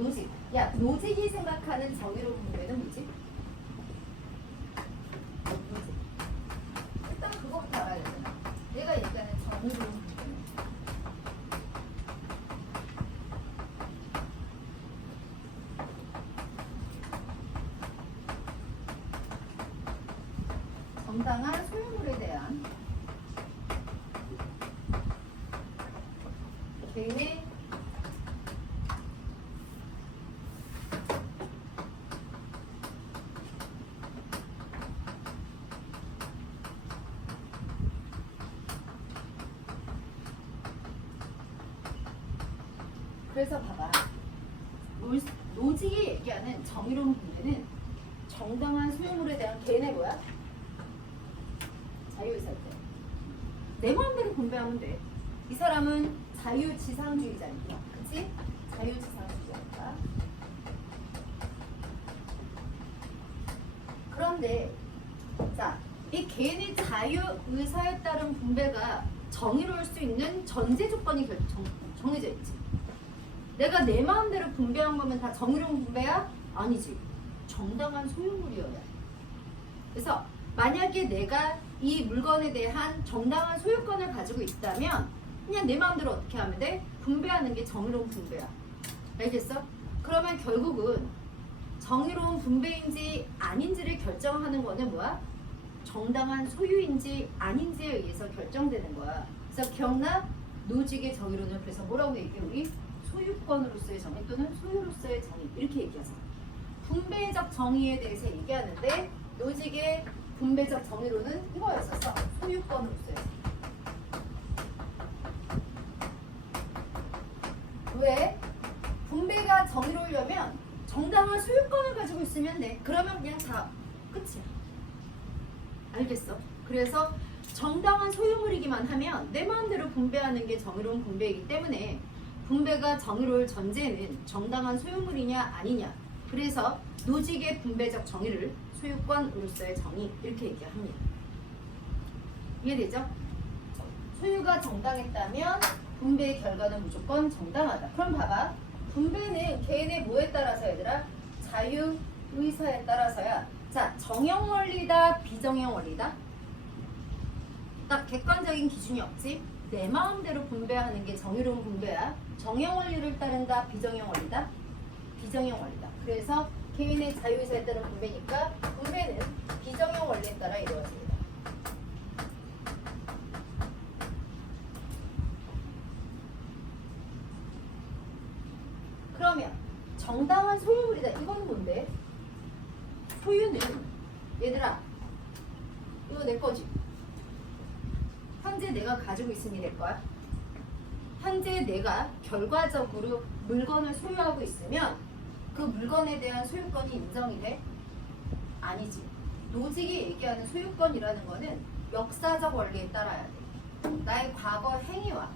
노직. 야, 노직이 생각하는 정의로운 분배는 뭐지? 노직. 일단 그거부터 알아야 되잖아. 내가 얘기하는 정의로운 분배는 정당한 소유물에 대한 개인의 그래서 봐봐. 노직이 얘기하는 정의로운 분배는 정당한 소유물에 대한 개인의 뭐야? 자유의사일 때. 내 마음대로 분배하면 돼. 이 사람은 자유지상주의자니까. 그치? 자유지상주의자니까. 그런데 자, 이 개인의 자유의사에 따른 분배가 정의로울 수 있는 전제 조건이 정해져 있지. 내가 내 마음대로 분배한 거면 다 정의로운 분배야? 아니지. 정당한 소유물이어야 해. 그래서 만약에 내가 이 물건에 대한 정당한 소유권을 가지고 있다면 그냥 내 마음대로 어떻게 하면 돼? 분배하는 게 정의로운 분배야. 알겠어? 그러면 결국은 정의로운 분배인지 아닌지를 결정하는 거는 뭐야? 정당한 소유인지 아닌지에 의해서 결정되는 거야. 그래서 기억나? 노직의 정의론을 그래서 뭐라고 얘기해? 우리 소유권으로서의 정의 또는 소유로서의 정의 이렇게 얘기하잖아. 분배적 정의에 대해서 얘기하는데 노직의 분배적 정의론은 이거였었어. 소유권으로서의 정의. 왜? 분배가 정의로우려면 정당한 소유권을 가지고 있으면 돼. 그러면 그냥 다 끝이야. 알겠어? 그래서 정당한 소유물이기만 하면 내 마음대로 분배하는 게 정의로운 분배이기 때문에 분배가 정의로울 전제는 정당한 소유물이냐 아니냐. 그래서 노직의 분배적 정의를 소유권으로서의 정의 이렇게 얘기합니다. 이해되죠? 소유가 정당했다면 분배의 결과는 무조건 정당하다. 그럼 봐봐. 분배는 개인의 뭐에 따라서 얘들아? 자유의사에 따라서야. 자, 정형 원리다, 비정형 원리다? 딱 객관적인 기준이 없지? 내 마음대로 분배하는 게 정의로운 분배야. 정형 원리를 따른다, 비정형 원리다? 비정형 원리다. 그래서 개인의 자유의사에 따른 분배니까 분배는 비정형 원리에 따라 이루어집니다. 그러면 정당한 소유물이다. 이건 뭔데? 소유는 얘들아 이거 내 거지. 현재 내가 가지고 있으니 내 거야. 현재 내가 결과적으로 물건을 소유하고 있으면 그 물건에 대한 소유권이 인정이 돼? 아니지. 노직이 얘기하는 소유권이라는 거는 역사적 원리에 따라야 돼. 나의 과거 행위와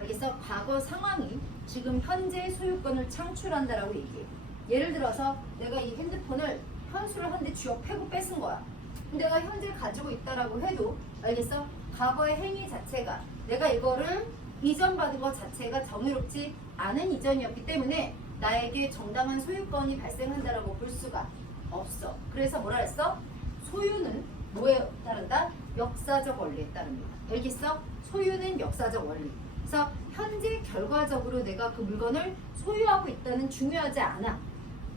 알겠어? 과거 상황이 지금 현재의 소유권을 창출한다라고 얘기해. 예를 들어서 내가 이 핸드폰을 현수를 한 대 쥐어 패고 뺏은 거야. 내가 현재 가지고 있다라고 해도 알겠어? 과거의 행위 자체가 내가 이거를 이전받은 것 자체가 정의롭지 않은 이전이었기 때문에 나에게 정당한 소유권이 발생한다라고 볼 수가 없어. 그래서 뭐라 했어? 소유는 뭐에 따른다? 역사적 원리에 따릅니다. 알겠어? 소유는 역사적 원리. 그래서 현재 결과적으로 내가 그 물건을 소유하고 있다는 중요하지 않아.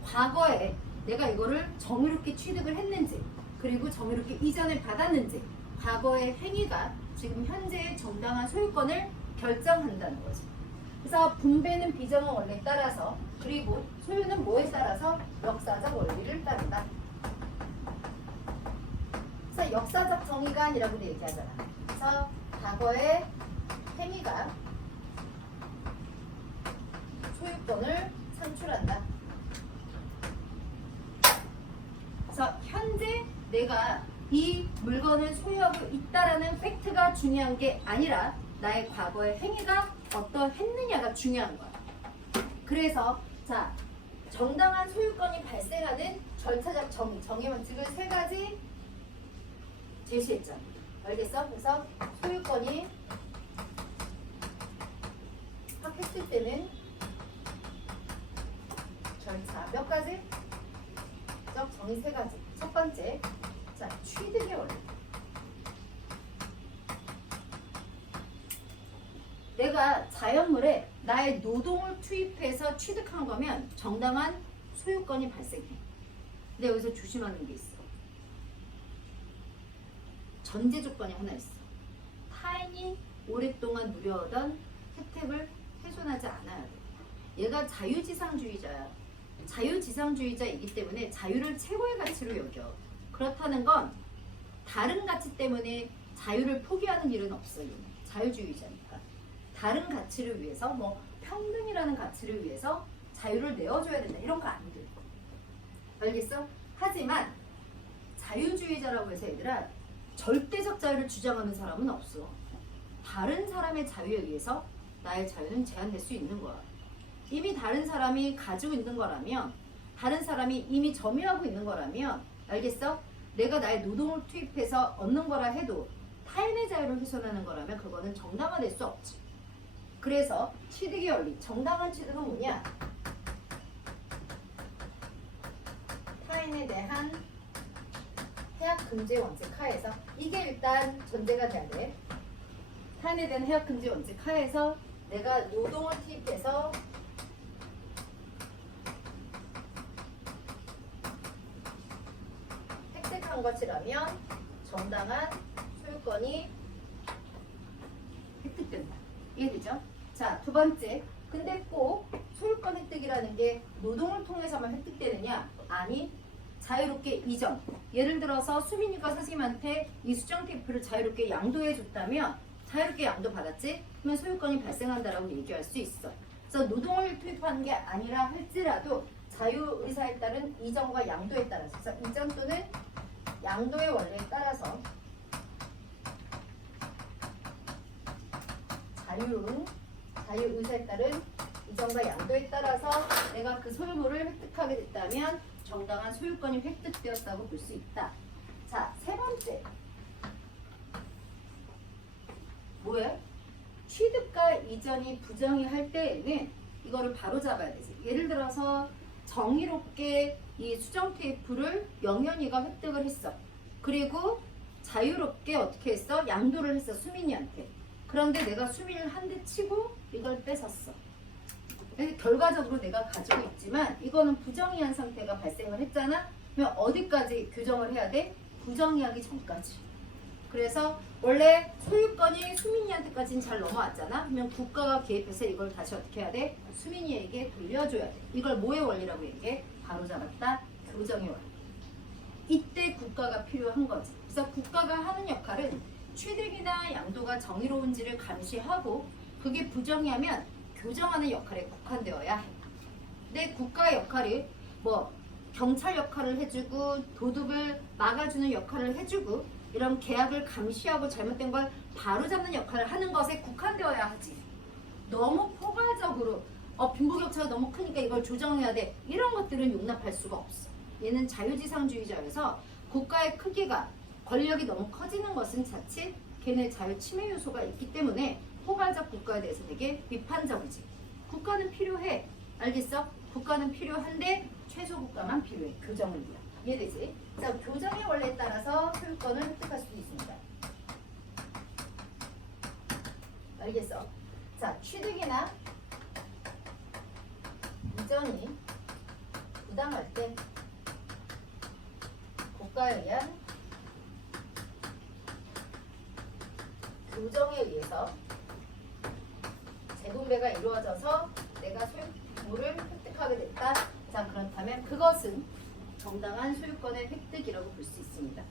과거에 내가 이거를 정의롭게 취득을 했는지 그리고 정의롭게 이전을 받았는지 과거의 행위가 지금 현재의 정당한 소유권을 결정한다는 거지. 그래서 분배는 비정형 원리에 따라서 그리고 소유는 뭐에 따라서 역사적 원리를 따른다. 그래서 역사적 정의관이라고도 얘기하잖아. 그래서 과거의 행위가 소유권을 창출한다. 그래서 현재 내가 이 물건을 소유하고 있다라는 팩트가 중요한 게 아니라 나의 과거의 행위가 어떠했느냐가 중요한 거야. 그래서 자, 정당한 소유권이 발생하는 절차적 정의 원칙을 세 가지 제시했잖아. 알겠어? 그래서 소유권이 확했을 때는 절차 몇 가지? 정의 세 가지. 첫 번째, 자 취득의 원리. 내가 자연물에 나의 노동을 투입해서 취득한 거면 정당한 소유권이 발생해. 근데 여기서 조심하는 게 있어. 전제 조건이 하나 있어. 타인이 오랫동안 누려오던 혜택을 훼손하지 않아야 돼. 얘가 자유지상주의자야. 자유지상주의자이기 때문에 자유를 최고의 가치로 여겨. 그렇다는 건 다른 가치 때문에 자유를 포기하는 일은 없어요. 자유주의자니까. 다른 가치를 위해서 뭐 평등이라는 가치를 위해서 자유를 내어줘야 된다. 이런 거 안 돼. 알겠어? 하지만 자유주의자라고 해서 얘들아 절대적 자유를 주장하는 사람은 없어. 다른 사람의 자유에 의해서 나의 자유는 제한될 수 있는 거야. 이미 다른 사람이 가지고 있는 거라면, 다른 사람이 이미 점유하고 있는 거라면, 알겠어? 내가 나의 노동을 투입해서 얻는 거라 해도 타인의 자유를 훼손하는 거라면 그거는 정당화될 수 없지. 그래서 취득의 원리, 정당한 취득은 뭐냐? 타인에 대한 해악 금지 원칙 하에서, 이게 일단 전제가 돼야 돼. 타인에 대한 해악 금지 원칙 하에서 내가 노동을 투입해서 획득한 것이라면 정당한 소유권이 획득된다. 이해되죠? 자, 두 번째. 근데 꼭 소유권 획득이라는 게 노동을 통해서만 획득되느냐? 아니, 자유롭게 이전. 예를 들어서 수민이가 선생님한테 이 수정 테이프를 자유롭게 양도해 줬다면 자유롭게 양도 받았지? 그러면 소유권이 발생한다라고 얘기할 수 있어. 그래서 노동을 투입하는 게 아니라 할지라도 자유의사에 따른 이전과 양도에 따라서, 그래서 이전 또는 양도의 원리에 따라서 자유의사에 따른 이전과 양도에 따라서 내가 그 소유물을 획득하게 됐다면 정당한 소유권이 획득되었다고 볼 수 있다. 자, 세 번째. 뭐야? 취득과 이전이 부정의할 때에는 이거를 바로 잡아야 되지. 예를 들어서 정의롭게 이 수정 테이프를 영현이가 획득을 했어. 그리고 자유롭게 어떻게 했어? 양도를 했어, 수민이한테. 그런데 내가 수민을 한 대 치고 이걸 뺏었어. 결과적으로 내가 가지고 있지만 이거는 부정의한 상태가 발생을 했잖아. 그러면 어디까지 규정을 해야 돼? 부정의하기 전까지. 그래서 원래 소유권이 수민이한테까지는 잘 넘어왔잖아. 그러면 국가가 개입해서 이걸 다시 어떻게 해야 돼? 수민이에게 돌려줘야 돼. 이걸 뭐의 원리라고 얘기해? 바로 잡았다. 교정의 원리. 이때 국가가 필요한 거지. 그래서 국가가 하는 역할은 취득이나 양도가 정의로운지를 감시하고 그게 부정의하면 교정하는 역할에 국한되어야 해. 근데 국가의 역할이 뭐 경찰 역할을 해주고 도둑을 막아주는 역할을 해주고 이런 계약을 감시하고 잘못된 걸 바로잡는 역할을 하는 것에 국한되어야 하지. 너무 포괄적으로 빈부격차가 너무 크니까 이걸 조정해야 돼. 이런 것들은 용납할 수가 없어. 얘는 자유지상주의자여서 국가의 크기가 권력이 너무 커지는 것은 자칫 걔네 자유 침해 요소가 있기 때문에 포괄적 국가에 대해서 되게 비판적이지. 국가는 필요해. 알겠어? 국가는 필요한데 최소 국가만 필요해. 교정을 위한. 이해되지? 자, 교정의 원리에 따라서 소유권을 획득할 수도 있습니다. 알겠어? 자, 취득이나 이전이 부당할 때 국가에 의한 교정에 의해서 재분배가 이루어져서 내가 소유물을 획득하게 됐다. 자, 그렇다면 그것은 정당한 소유권의 획득이라고 볼 수 있습니다.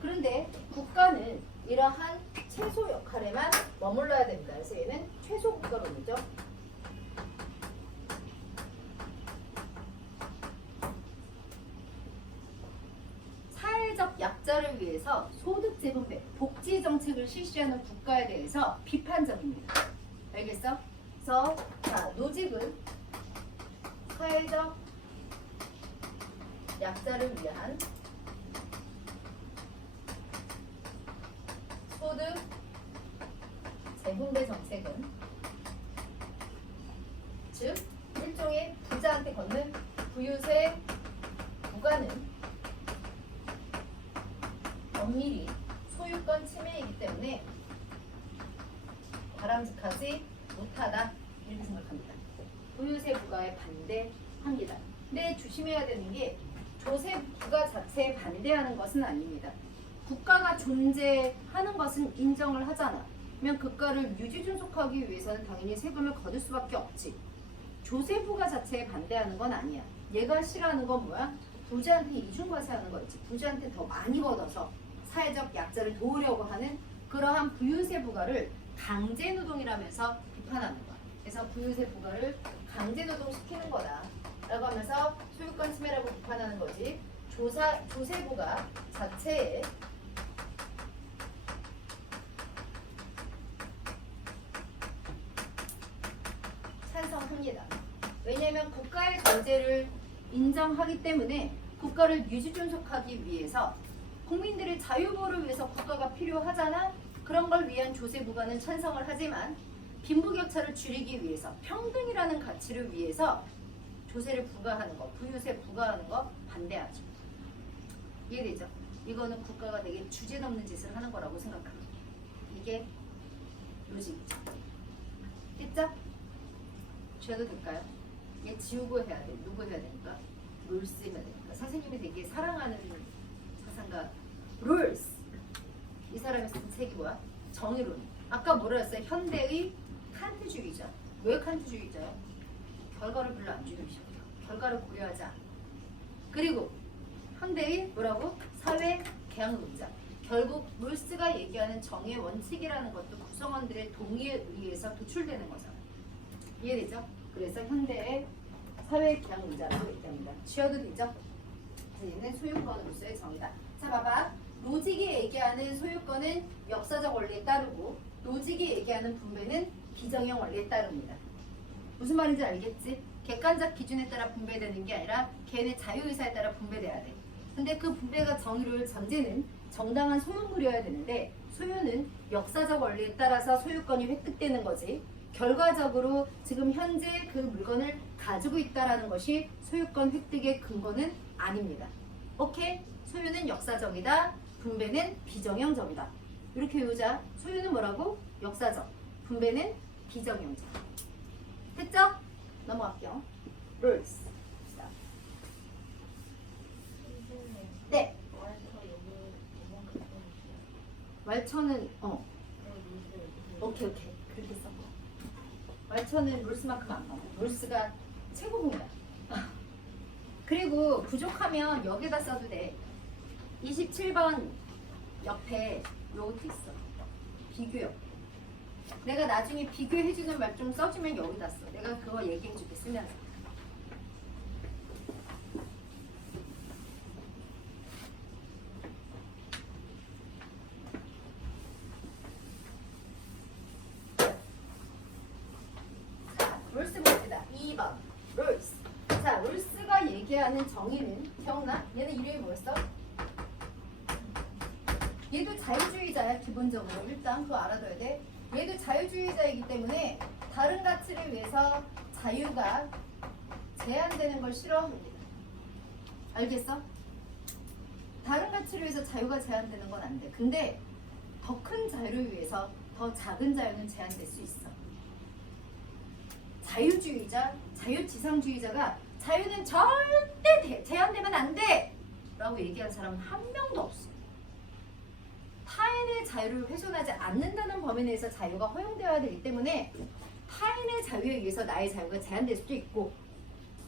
그런데 국가는 이러한 최소 역할에만 머물러야 됩니다. 그래서 얘는 최소 국가론이죠. 사회적 약자를 위해서 소득 재분배, 복지 정책을 실시하는 국가에 대해서 비판적입니다. 알겠어? 그래서 자, 노직은 사회적 약자를 위한 소득 재분배 정책은 즉 일종의 부자한테 걷는 부유 부유세 부가는 엄밀히 소유권 침해이기 때문에 바람직하지 못하다 이렇게 생각합니다. 부유세 부가에 반대합니다. 근데 조심해야 되는 게 조세 부가 자체에 반대하는 것은 아닙니다. 국가가 존재하는 것은 인정을 하잖아. 그러면 국가를 유지 존속하기 위해서는 당연히 세금을 거둘 수밖에 없지. 조세 부가 자체에 반대하는 건 아니야. 얘가 싫어하는 건 뭐야? 부자한테 이중과세하는 거지. 부자한테 더 많이 걷어서 사회적 약자를 도우려고 하는 그러한 부유세 부가를 강제노동이라면서 비판하는 거야. 그래서 부유세 부가를 강제노동시키는 거다 라고 하면서 소유권 침해라고 비판하는 거지. 조세 부가 자체에 찬성합니다. 왜냐하면 국가의 존재를 인정하기 때문에 국가를 유지 존속하기 위해서 국민들의 자유보호를 위해서 국가가 필요하잖아. 그런 걸 위한 조세 부과는 찬성을 하지만 빈부격차를 줄이기 위해서 평등이라는 가치를 위해서 조세를 부과하는 거, 부유세 부과하는 거 반대하죠. 이해되죠? 이거는 국가가 되게 주제넘는 짓을 하는 거라고 생각합니다. 이게 로직이죠. 됐죠? 줘도 될까요? 얘 지우고 해야 돼. 누구 해야 되니까? 롤스 해야 되니까. 선생님이 되게 사랑하는 사상가 롤스. 이 사람이 쓴 책이 뭐야? 정의론. 아까 뭐라 했어요? 현대의 칸트주의자. 왜 칸트주의자요? 결과를 별로 안 중요시해요. 결과를 고려하지 않아. 그리고 현대의 뭐라고? 사회 개혁론자. 결국 롤스가 얘기하는 정의 원칙이라는 것도 구성원들의 동의에 의해서 도출되는 거잖아. 이해되죠? 그래서 현대의 사회 개혁론자라고 얘기합니다. 쥐어도 되죠? 얘는 소유권으로서의 정의다. 자, 봐봐. 로직이 얘기하는 소유권은 역사적 원리에 따르고 로직이 얘기하는 분배는 비정형 원리에 따릅니다. 무슨 말인지 알겠지? 객관적 기준에 따라 분배되는 게 아니라 개인의 자유의사에 따라 분배돼야 돼. 근데 그 분배가 정의로울 전제는 정당한 소유물이어야 되는데 소유는 역사적 원리에 따라서 소유권이 획득되는 거지. 결과적으로 지금 현재 그 물건을 가지고 있다라는 것이 소유권 획득의 근거는 아닙니다. 오케이? 소유는 역사적이다. 분배는 비정형적이다. 이렇게 외우자. 소유는 뭐라고? 역사적. 분배는 비정형적. 됐죠? 넘어갈게요. rules. 네. 말처는 오케이 그렇게 써. 말처는 룰스만큼 안 나와. 룰스가 최고봉이다. 그리고 부족하면 여기다 써도 돼. 27번 옆에 요것도 있어. 비교요. 내가 나중에 비교해주는 말 좀 써주면 여기다 써. 내가 그거 얘기해줄게 쓰면서. 자, 룰스 봅시다. 2번. 룰스. 자, 룰스가 얘기하는 정의는 기억나? 얘는 이름이 뭐였어? 얘도 자유주의자야 기본적으로. 일단 그거 알아둬야 돼. 얘도 자유주의자이기 때문에 다른 가치를 위해서 자유가 제한되는 걸 싫어합니다. 알겠어? 다른 가치를 위해서 자유가 제한되는 건 안 돼. 근데 더 큰 자유를 위해서 더 작은 자유는 제한될 수 있어. 자유주의자, 자유지상주의자가 자유는 절대 제한되면 안 돼! 라고 얘기한 사람은 한 명도 없어. 타인의 자유를 훼손하지 않는다는 범위 내에서 자유가 허용되어야 되기 때문에 타인의 자유에 의해서 나의 자유가 제한될 수도 있고,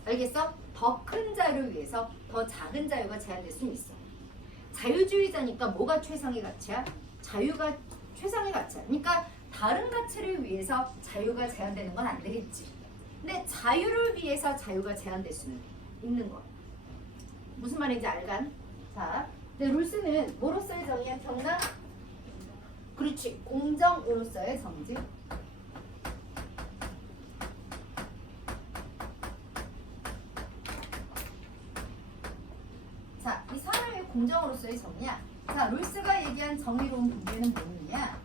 알겠어? 더 큰 자유를 위해서 더 작은 자유가 제한될 수는 있어. 자유주의자니까 뭐가 최상의 가치야? 자유가 최상의 가치야. 그러니까 다른 가치를 위해서 자유가 제한되는 건 안 되겠지. 근데 자유를 위해서 자유가 제한될 수는 있는 거야. 무슨 말인지 알간? 자, 근데 룰스는 뭐로서의 정의야? 기억나? 그렇지. 공정으로서의 정지. 자, 이 사람의 공정으로서의 정의야. 자, 룰스가 얘기한 정의로운 분배는 뭐냐?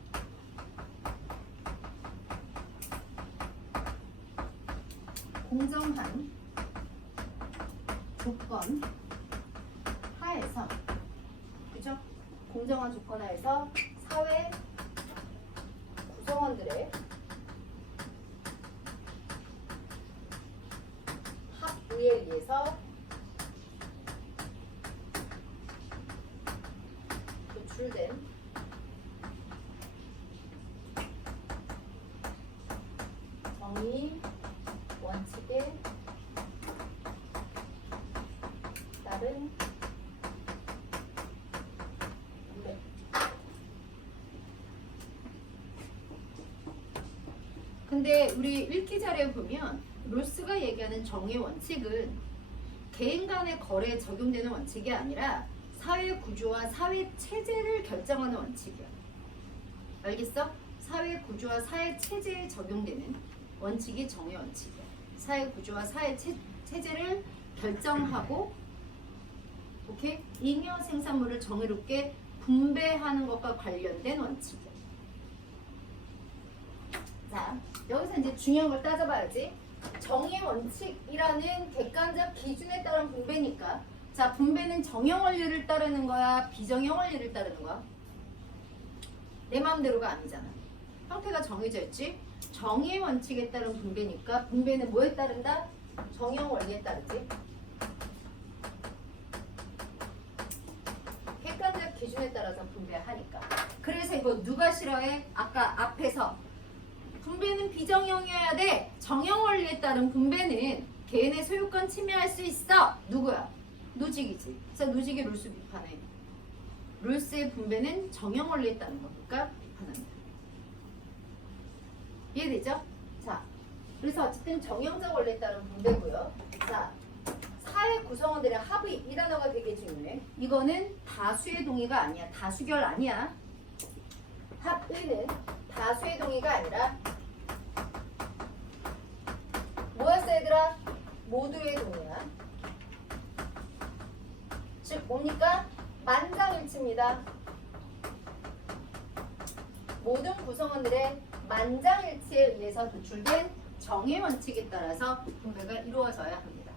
공정한 조건 하에서, 그죠? 공정한 조건 하에서 사회 구성원들의 합의에 의해서 도출된 정의 원칙에 따른 분배. 근데 우리 읽기 자료에 보면 롤스가 얘기하는 정의 원칙은 개인 간의 거래에 적용되는 원칙이 아니라 사회 구조와 사회 체제를 결정하는 원칙이야. 알겠어? 사회 구조와 사회 체제에 적용되는 원칙이 정의 원칙이야. 사회 구조와 사회 체제를 결정하고, 오케이? 잉여 생산물을 정의롭게 분배하는 것과 관련된 원칙이야. 자, 여기서 이제 중요한 걸 따져봐야지. 정의 원칙이라는 객관적 기준에 따른 분배니까, 자, 분배는 정형 원리를 따르는 거야, 비정형 원리를 따르는 거야? 내 마음대로가 아니잖아. 형태가 정해져 있지? 정의 원칙에 따른 분배니까 분배는 뭐에 따른다? 정형 원리에 따르지. 객관적 기준에 따라서 분배하니까. 그래서 이거 누가 싫어해? 아까 앞에서 분배는 비정형이어야 돼. 정형 원리에 따른 분배는 개인의 소유권 침해할 수 있어. 누구야? 노직이지. 그래서 노직이 롤스 비판해. 롤스의 분배는 정형 원리에 따른 거니까 비판합니다. 이해되죠? 자, 그래서 어쨌든 정형적 원리에 따른 분배고요. 자, 사회 구성원들의 합의, 이 단어가 되게 중요해. 이거는 다수의 동의가 아니야. 다수결 아니야. 합의는 다수의 동의가 아니라 뭐였어 얘들아? 모두의 동의야. 즉 뭡니까? 만장일치입니다. 모든 구성원들의 만장일치에 의해서 도출된 정의 원칙에 따라서 분배가 이루어져야 합니다.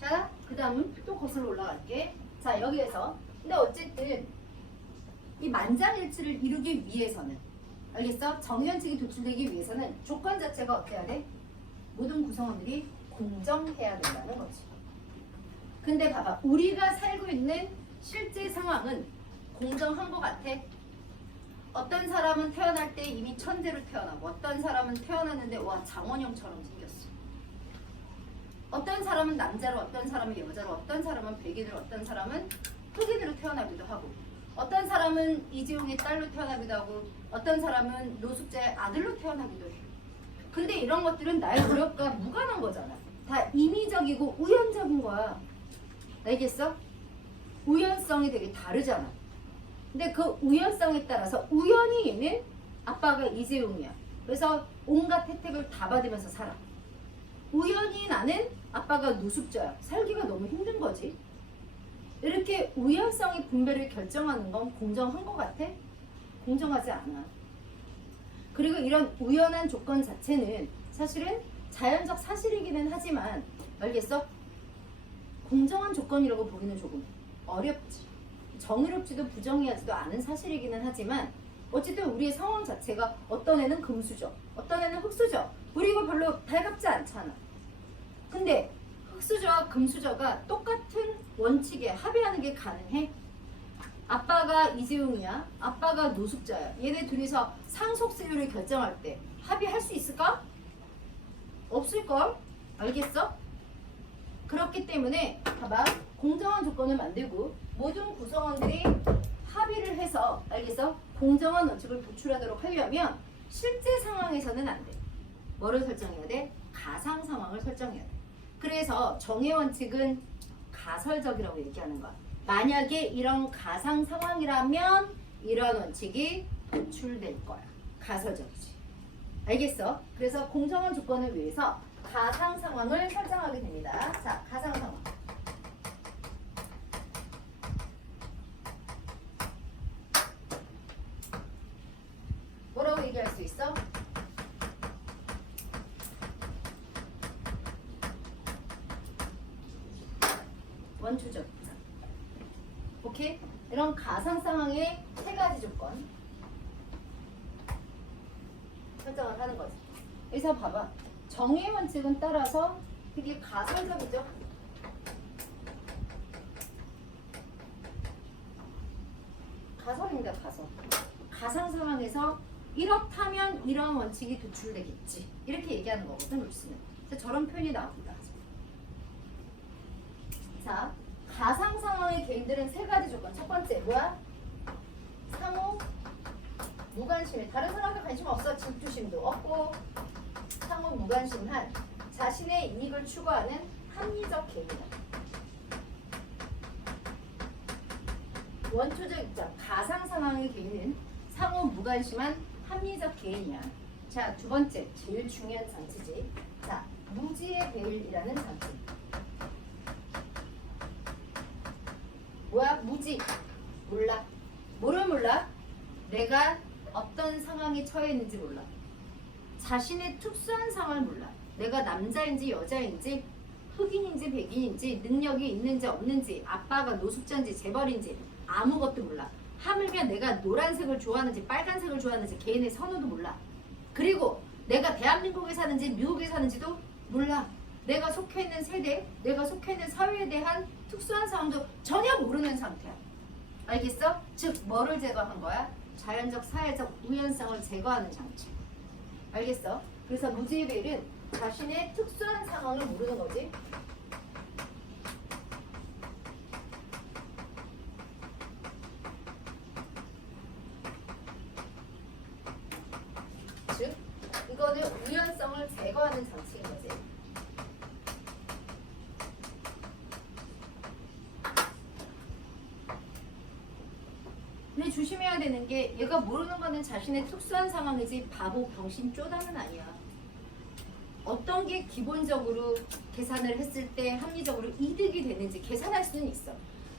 자, 그 다음은 또 거슬러 올라갈게. 자, 여기에서 근데 어쨌든 이 만장일치를 이루기 위해서는, 알겠어? 정의 원칙이 도출되기 위해서는 조건 자체가 어떻게 해야 돼? 모든 구성원들이 공정해야 된다는 거지. 근데 봐봐, 우리가 살고 있는 실제 상황은 공정한 것 같아? 어떤 사람은 태어날 때 이미 천재로 태어나고, 어떤 사람은 태어났는데 와 장원영처럼 생겼어. 어떤 사람은 남자로, 어떤 사람은 여자로, 어떤 사람은 백인으로, 어떤 사람은 흑인으로 태어나기도 하고, 어떤 사람은 이재용의 딸로 태어나기도 하고, 어떤 사람은 노숙자의 아들로 태어나기도 해. 근데 이런 것들은 나의 노력과 무관한 거잖아. 다 임의적이고 우연적인 거야. 알겠어? 우연성이 되게 다르잖아. 근데 그 우연성에 따라서 우연히 얘는 아빠가 이재용이야. 그래서 온갖 혜택을 다 받으면서 살아. 우연히 나는 아빠가 노숙자야. 살기가 너무 힘든 거지. 이렇게 우연성의 분배를 결정하는 건 공정한 것 같아? 공정하지 않아. 그리고 이런 우연한 조건 자체는 사실은 자연적 사실이기는 하지만, 알겠어? 공정한 조건이라고 보기는 조금 어렵지. 정의롭지도 부정의하지도 않은 사실이기는 하지만, 어쨌든 우리의 상황 자체가 어떤 애는 금수저, 어떤 애는 흑수저, 우리 이거 별로 달갑지 않잖아. 근데 흑수저와 금수저가 똑같은 원칙에 합의하는 게 가능해? 아빠가 이재용이야, 아빠가 노숙자야. 얘네 둘이서 상속세율을 결정할 때 합의할 수 있을까? 없을걸? 알겠어? 그렇기 때문에 봐봐, 공정한 조건을 만들고 모든 구성원들이 합의를 해서, 알겠어? 공정한 원칙을 도출하도록 하려면 실제 상황에서는 안 돼. 뭐를 설정해야 돼? 가상 상황을 설정해야 돼. 그래서 정의 원칙은 가설적이라고 얘기하는 거야. 만약에 이런 가상 상황이라면 이런 원칙이 도출될 거야. 가설적이지. 알겠어? 그래서 공정한 조건을 위해서 가상 상황을 설정하게 됩니다. 자, 가상 상황. 뭐라고 얘기할 수 있어? 원초적 입장. 오케이? 이런 가상 상황의 세 가지 조건 설정을 하는 거지. 여기서 봐봐. 정의 원칙은 따라서 되게 가설적이죠. 가설입니다. 가설. 가상 상황에서 이렇다면 이런 원칙이 도출되겠지. 이렇게 얘기하는 거거든. 룰스는. 그래서 저런 표현이 나옵니다. 자, 가상 상황의 개인들은 세 가지 조건. 첫 번째 뭐야? 상호 무관심해. 다른 사람한테 관심 없어. 질투심도 없고 상호 무관심한 자신의 이익을 추구하는 합리적 개인이다. 원초적 입장, 가상 상황의 개인은 상호 무관심한 합리적 개인이야. 자, 두 번째, 제일 중요한 장치지. 자, 무지의 배일이라는 장치. 뭐야? 무지. 몰라. 뭐를 몰라? 내가 어떤 상황에 처해 있는지 몰라. 자신의 특수한 상황을 몰라. 내가 남자인지 여자인지 흑인인지 백인인지 능력이 있는지 없는지 아빠가 노숙자인지 재벌인지 아무것도 몰라. 하물며 내가 노란색을 좋아하는지 빨간색을 좋아하는지 개인의 선호도 몰라. 그리고 내가 대한민국에 사는지 미국에 사는지도 몰라. 내가 속해 있는 세대, 내가 속해 있는 사회에 대한 특수한 상황도 전혀 모르는 상태야. 알겠어? 즉 뭐를 제거한 거야? 자연적 사회적 우연성을 제거하는 장치. 알겠어? 그래서 무지의 배일은 자신의 특수한 상황을 모르는 거지. 즉 이거는 우연성을 제거하는 장치인 거지. 근데 조심해야 되는 게 얘가 모르는 거는 자신의 특수한 상황이지 바보 병신 쪼다는 아니야. 어떤 게 기본적으로 계산을 했을 때 합리적으로 이득이 되는지 계산할 수는 있어.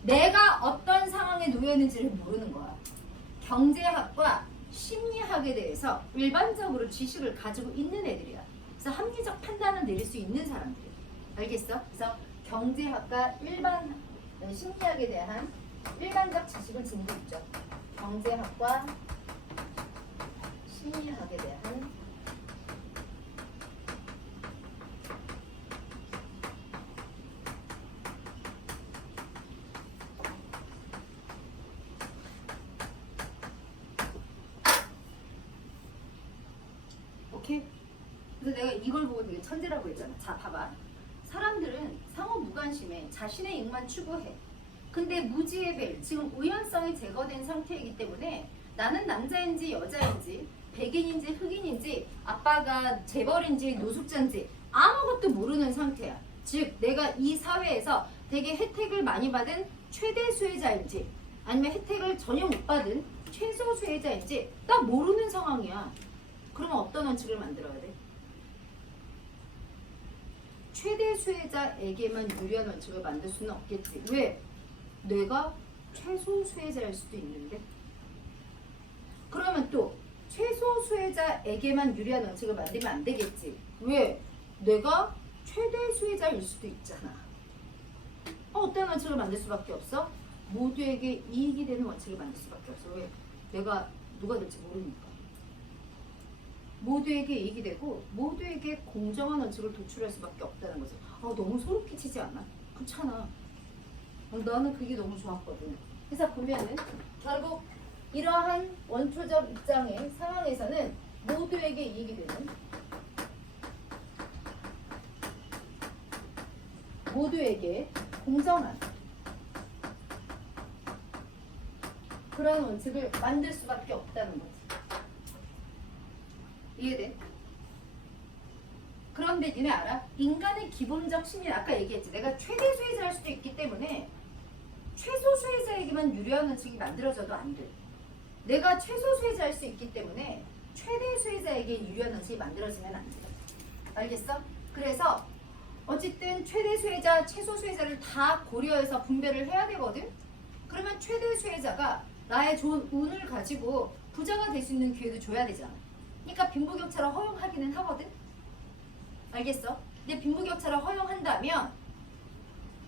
내가 어떤 상황에 놓여 있는지를 모르는 거야. 경제학과 심리학에 대해서 일반적으로 지식을 가지고 있는 애들이야. 그래서 합리적 판단을 내릴 수 있는 사람들이야. 알겠어? 그래서 경제학과 일반 심리학에 대한 일반적 지식을 지니고 있죠. 경제학과 심리학에 대한 오케이? 그래서 내가 이걸 보고 되게 천재라고 했잖아. 자, 봐봐. 사람들은 상호 무관심해. 자신의 이익만 추구해. 근데 무지의 벨, 지금 우연성이 제거된 상태이기 때문에 나는 남자인지 여자인지 백인인지 흑인인지 아빠가 재벌인지 노숙자인지 아무것도 모르는 상태야. 즉 내가 이 사회에서 되게 혜택을 많이 받은 최대 수혜자인지 아니면 혜택을 전혀 못 받은 최소 수혜자인지 나 모르는 상황이야. 그러면 어떤 원칙을 만들어야 돼? 최대 수혜자에게만 유리한 원칙을 만들 수는 없겠지. 왜? 내가 최소 수혜자일 수도 있는데. 그러면 또 최소 수혜자에게만 유리한 원칙을 만들면 안 되겠지. 왜? 내가 최대 수혜자일 수도 있잖아. 어떤 원칙을 만들 수밖에 없어? 모두에게 이익이 되는 원칙을 만들 수밖에 없어. 왜? 내가 누가 될지 모르니까. 모두에게 이익이 되고 모두에게 공정한 원칙을 도출할 수밖에 없다는 거지. 너무 소름 끼치지 않아? 그렇잖아. 나는 그게 너무 좋았거든. 그래서 보면은 결국 이러한 원초적 입장의 상황에서는 모두에게 이익이 되는 모두에게 공정한 그런 원칙을 만들 수밖에 없다는 거지. 이해돼? 그런데 니네 알아? 인간의 기본적 심리는 아까 얘기했지. 내가 최대 수혜자일 수도 있기 때문에 최소 수혜자에게만 유리한 원칙이 만들어져도 안 돼. 내가 최소 수혜자일 수 있기 때문에 최대 수혜자에게 유리한 원칙이 만들어지면 안 돼. 알겠어? 그래서 어쨌든 최대 수혜자, 최소 수혜자를 다 고려해서 분배를 해야 되거든? 그러면 최대 수혜자가 나의 좋은 운을 가지고 부자가 될 수 있는 기회도 줘야 되잖아. 그러니까 빈부격차를 허용하기는 하거든? 알겠어? 근데 빈부격차를 허용한다면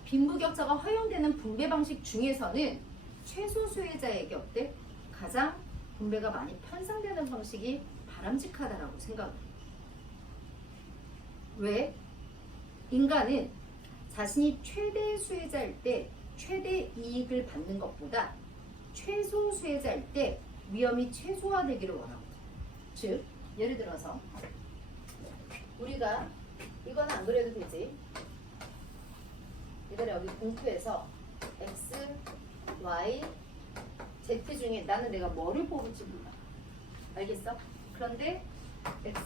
빈부격차가 허용되는 분배 방식 중에서는 최소 수혜자에게 어때? 가장 분배가 많이 편성되는 방식이 바람직하다라고 생각해요. 왜? 인간은 자신이 최대 수혜자일 때 최대 이익을 받는 것보다 최소 수혜자일 때 위험이 최소화되기를 원하거든. 즉, 예를 들어서 우리가 이건 안 그래도 되지. 얘들아 여기 공표에서 X, Y, Z 중에 나는 내가 뭐를 뽑을지 몰라. 알겠어? 그런데 X,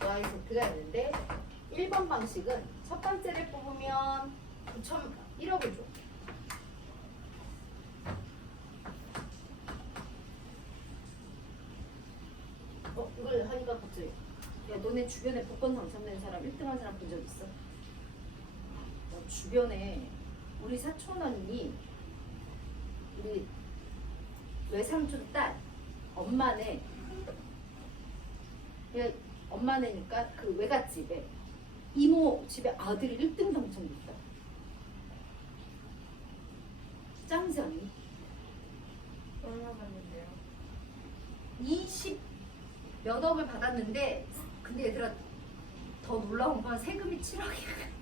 Y, Z가 있는데 1번 방식은 첫 번째를 뽑으면 9,1억을 줘. 이걸 하니까 갑자기 야 너네 주변에 복권 당첨된 사람 1등한 사람 본 적 있어? 주변에 우리 사촌 언니 우리 외삼촌 딸 엄마네 엄마네니까 그 외갓집에 이모 집에 아들이 1등 당첨됐다. 짱짱이 얼마 받는데요? 20 몇 억을 받았는데 근데 얘들아 더 놀라운 건 세금이 7억이야.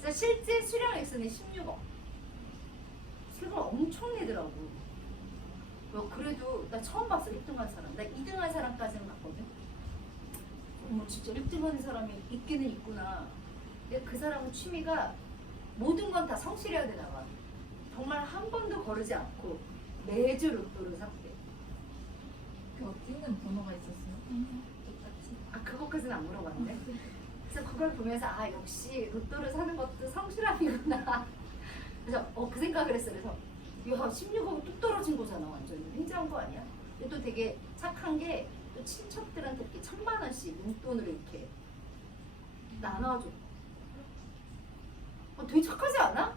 그래서 실제 수령 액수는 16억. 세금을 엄청 내더라고. 그래도 나 처음 봤어 1등한 사람. 나 2등한 사람까지는 봤거든. 진짜 1등하는 사람이 있기는 있구나. 근데 그 사람은 취미가 모든 건 다 성실해야 되나 봐. 정말 한 번도 거르지 않고 매주 로또를 샀대. 그 찍는 번호가 있었어요? 똑같이. 그것까지는 안 물어봤는데. 그래서 그걸 보면서 역시 로또를 사는 것도 성실함이구나. 그래서 그 생각을 했어. 그래서 야 16억 뚝 떨어진 거잖아. 완전 굉장한 거 아니야? 근데 또 되게 착한 게 또 친척들한테 이렇게 1,000만 원씩 용돈으로 이렇게 나눠줘. 되게 착하지 않아?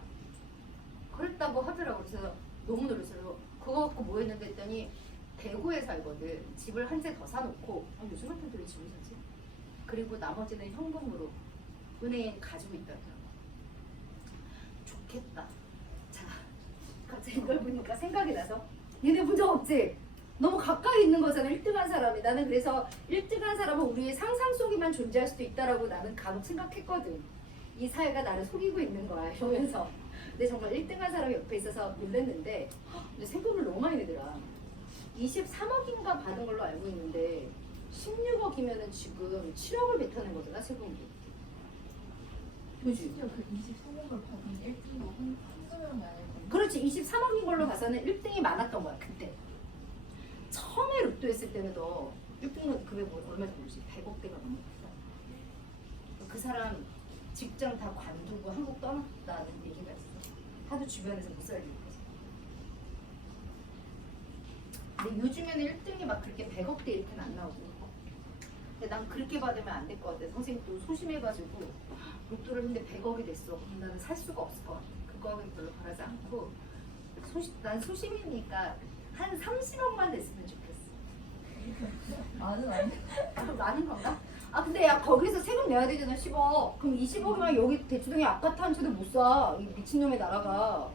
그랬다고 하더라고. 그래서 너무 놀랐어요. 그거 갖고 뭐 했는데 했더니 대구에 살거든. 집을 한 채 더 사놓고 요즘 같은 데 왜 집을 사지? 그리고 나머지는 현금으로 은행에 가지고 있더라고. 좋겠다. 자, 갑자기 이걸 보니까 생각이 나서 얘네 본 적 없지? 너무 가까이 있는 거잖아 1등한 사람이. 나는 그래서 1등한 사람은 우리의 상상 속에만 존재할 수도 있다라고 나는 간혹 생각했거든. 이 사회가 나를 속이고 있는 거야 이러면서. 근데 정말 1등한 사람이 옆에 있어서 놀랐는데 근데 세금을 너무 많이 내더라. 23억인가 받은 걸로 알고 있는데 16억이면은 지금 7억을 뱉어낸 거잖아 세금이. 그지? 심지어 그 23억을 받은 1등록은 한두 명이 아니고. 그렇지. 23억인 걸로 봐서는 1등이 많았던 거야 그때. 처음에 로또 했을 때는 너 1등 금액 얼마인지 모르지? 100억대가 넘었다. 그 사람 직장 다 관두고 한국 떠났다는 얘기가 있어. 하도 주변에서 못 살게 해서. 근데 요즘에는 1등이 막 그렇게 100억대 이렇게는 안 나오고. 근데 난 그렇게 받으면 안 될 것 같아. 선생님 또 소심해가지고 로또를 했는데 100억이 됐어. 그럼 나는 살 수가 없을 것 같아. 그거는 별로 바라지 않고 난 소심이니까 한 30억만 됐으면 좋겠어. 많은 아니. 많은 건가? 근데 야 거기서 세금 내야 되잖아 10억. 그럼 20억이면 여기 대치동에 아파트 한 채도 못 사. 이 미친놈의 나라가.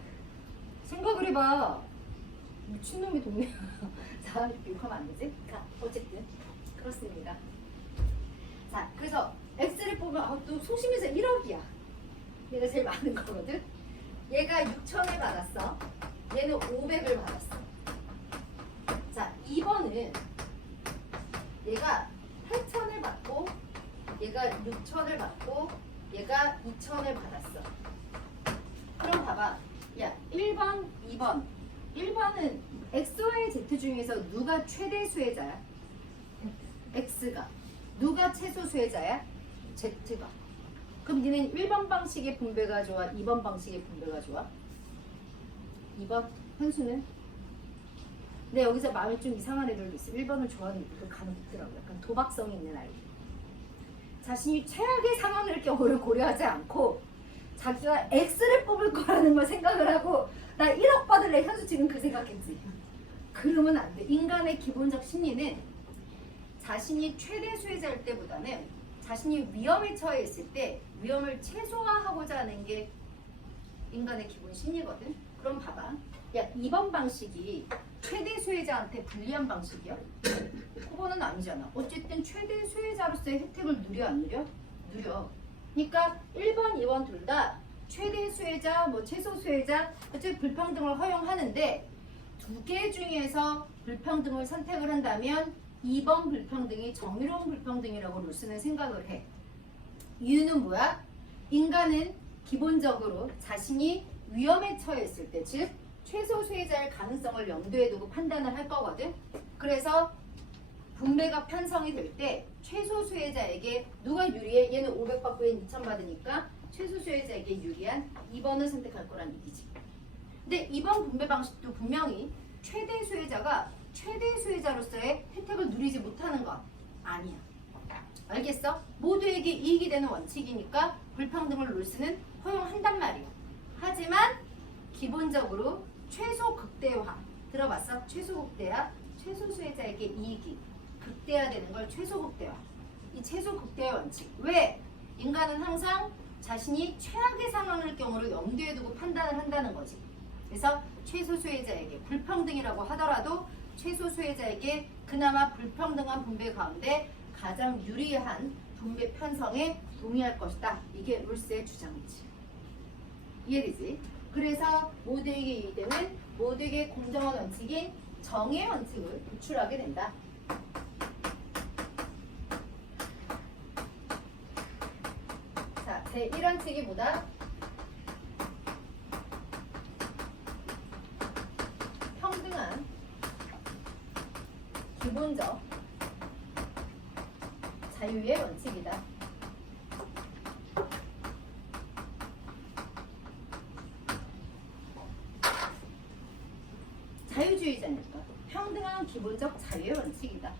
생각을 해봐. 미친놈의 동네. 자, 욕하면 안 되지? 어쨌든 그렇습니다. 자, 그래서 X를 보면 또 소심해서 1억이야. 얘가 제일 많은 거거든. 얘가 6천을 받았어. 얘는 500을 받았어. 자, 2번은 얘가 8천을 받고 얘가 6천을 받고 얘가 2천을 받았어. 그럼 봐봐. 야, 1번, 2번. 1번은 XY Z 중에서 누가 최대 수혜자야? X가. 누가 최소 수혜자야? Z가. 그럼 니는 1번 방식의 분배가 좋아? 2번 방식의 분배가 좋아? 2번? 현수는? 근데 여기서 마음이 좀 이상한 애들도 있어. 1번을 좋아하는 애들 간혹 있더라고. 약간 도박성이 있는 아이들. 자신이 최악의 상황을 이렇게 고려하지 않고 자기가 X를 뽑을 거라는 걸 생각을 하고 나 1억 받을래. 현수 지금 그 생각했지. 그러면 안 돼. 인간의 기본적 심리는 자신이 최대 수혜자일 때보다는 자신이 위험에 처해 있을 때 위험을 최소화하고자 하는 게 인간의 기본 심리거든. 그럼 봐봐. 야, 2번 방식이 최대 수혜자한테 불리한 방식이야? 그거는 아니잖아. 어쨌든 최대 수혜자로서의 혜택을 누려 안 누려? 누려. 그러니까 1번, 2번 둘 다 최대 수혜자, 뭐 최소 수혜자, 어쨌든 불평등을 허용하는데 두 개 중에서 불평등을 선택을 한다면 2번 불평등이 정의로운 불평등이라고 루스는 생각을 해. 이유는 뭐야? 인간은 기본적으로 자신이 위험에 처해 있을 때, 즉 최소 수혜자일 가능성을 염두에 두고 판단을 할 거거든. 그래서 분배가 편성이 될 때 최소 수혜자에게 누가 유리해? 얘는 500 받고 얘는 2000 받으니까 최소 수혜자에게 유리한 2번을 선택할 거란 얘기지. 근데 2번 분배 방식도 분명히 최대 수혜자가 최대 수혜자로서의 혜택을 누리지 못하는 건 아니야. 알겠어? 모두에게 이익이 되는 원칙이니까 불평등을 루스는 허용한단 말이야. 하지만 기본적으로 최소 극대화, 들어봤어? 최소 극대화, 최소 수혜자에게 이익이 극대화되는 걸 최소 극대화. 이 최소 극대화 원칙. 왜? 인간은 항상 자신이 최악의 상황일 경우를 염두에 두고 판단을 한다는 거지. 그래서 최소 수혜자에게 불평등이라고 하더라도 최소 수혜자에게 그나마 불평등한 분배 가운데 가장 유리한 분배 편성에 동의할 것이다. 이게 룰스의 주장이지. 이해되지? 그래서 모두에게 이익되는 모두에게 공정한 원칙인 정의 원칙을 도출하게 된다. 자, 제1원칙이 뭐다? 평등한 기본적 자유의 원칙이다. 자유주의자니까 평등한 기본적 자유의 원칙이다.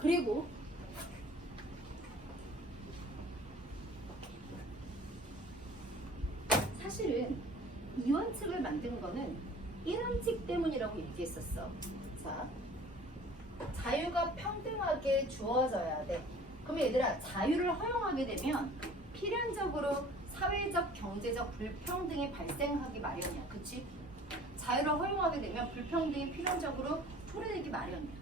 그리고 사실은 이 원칙을 만든 거는 1원칙 때문이라고 얘기했었어. 자, 자유가 평등하게 주어져야 돼. 그럼 얘들아, 자유를 허용하게 되면 필연적으로 사회적, 경제적 불평등이 발생하기 마련이야. 그치? 자유를 허용하게 되면 불평등이 필연적으로 초래되기 마련이야.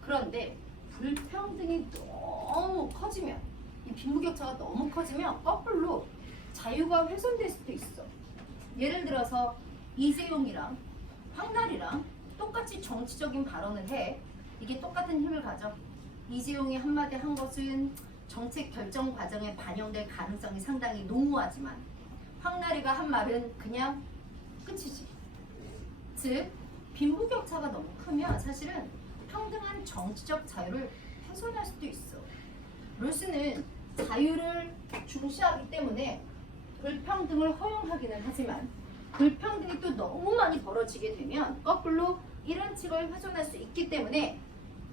그런데 불평등이 너무 커지면, 이 빈부격차가 너무 커지면 거꾸로 자유가 훼손될 수도 있어. 예를 들어서 이재용이랑 황날이랑 똑같이 정치적인 발언을 해. 이게 똑같은 힘을 가져. 이재용이 한마디 한 것은 정책 결정 과정에 반영될 가능성이 상당히 농후하지만 황나리가 한 말은 그냥 끝이지. 즉 빈부격차가 너무 크면 사실은 평등한 정치적 자유를 훼손할 수도 있어. 룰스는 자유를 중시하기 때문에 불평등을 허용하기는 하지만 불평등이 또 너무 많이 벌어지게 되면 거꾸로 이런 칙을 훼손할 수 있기 때문에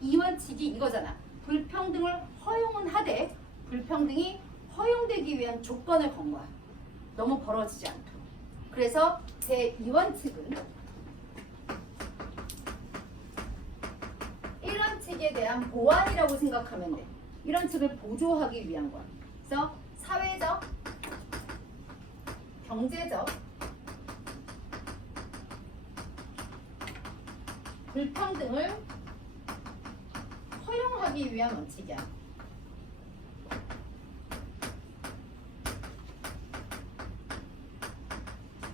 이 원칙이 이거잖아. 불평등을 허용은 하되 불평등이 허용되기 위한 조건을 건 거야. 너무 벌어지지 않도록. 그래서 제2원칙은 1원칙에 대한 보완이라고 생각하면 돼. 1원칙을 보조하기 위한 거야. 그래서 사회적, 경제적 불평등을 허용하기 위한 원칙이야.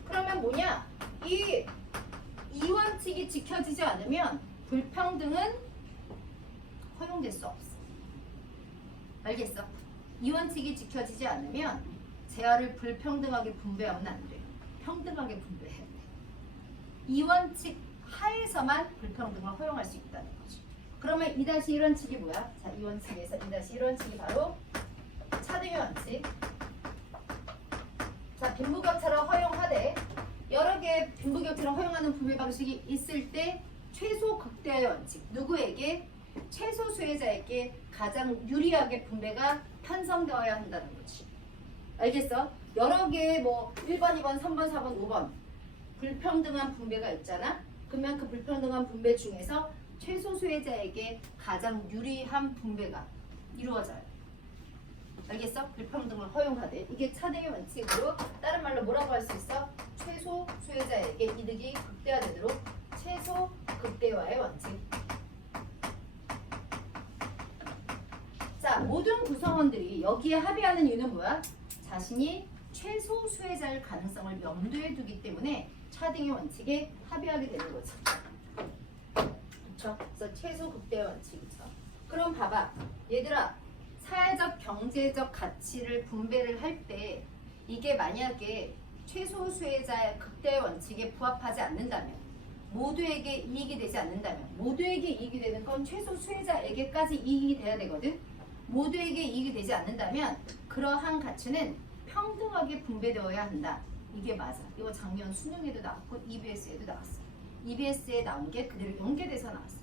그러면 뭐냐? 이 원칙이 지켜지지 않으면 불평등은 허용될 수 없어. 알겠어? 이 원칙이 지켜지지 않으면 재화를 불평등하게 분배하면 안 돼요. 평등하게 분배해야 돼. 이 원칙 하에서만 불평등을 허용할 수 있다는 거죠. 그러면 2-1원칙이 뭐야? 자, 이 원칙에서 2-1원칙이 바로 차등의 원칙. 자, 빈부격차를 허용하되 여러 개의 빈부격차를 허용하는 분배 방식이 있을 때 최소 극대화의 원칙. 누구에게? 최소 수혜자에게 가장 유리하게 분배가 편성되어야 한다는 거지. 알겠어? 여러 개의 뭐 1번, 2번, 3번, 4번, 5번 불평등한 분배가 있잖아. 그러면 그 불평등한 분배 중에서 최소 수혜자에게 가장 유리한 분배가 이루어져요. 알겠어? 불평등을 허용하되 이게 차등의 원칙으로 다른 말로 뭐라고 할 수 있어? 최소 수혜자에게 이득이 극대화되도록 최소 극대화의 원칙. 자, 모든 구성원들이 여기에 합의하는 이유는 뭐야? 자신이 최소 수혜자일 가능성을 염두에 두기 때문에 차등의 원칙에 합의하게 되는 거지. 그렇죠? 그래서 최소 극대화 원칙이죠. 그럼 봐봐. 얘들아, 사회적 경제적 가치를 분배를 할 때 이게 만약에 최소 수혜자의 극대 원칙에 부합하지 않는다면, 모두에게 이익이 되지 않는다면, 모두에게 이익이 되는 건 최소 수혜자에게까지 이익이 돼야 되거든. 모두에게 이익이 되지 않는다면 그러한 가치는 평등하게 분배되어야 한다. 이게 맞아. 이거 작년 수능에도 나왔고 EBS에도 나왔어. EBS에 나온 게 그대로 연계돼서 나왔어.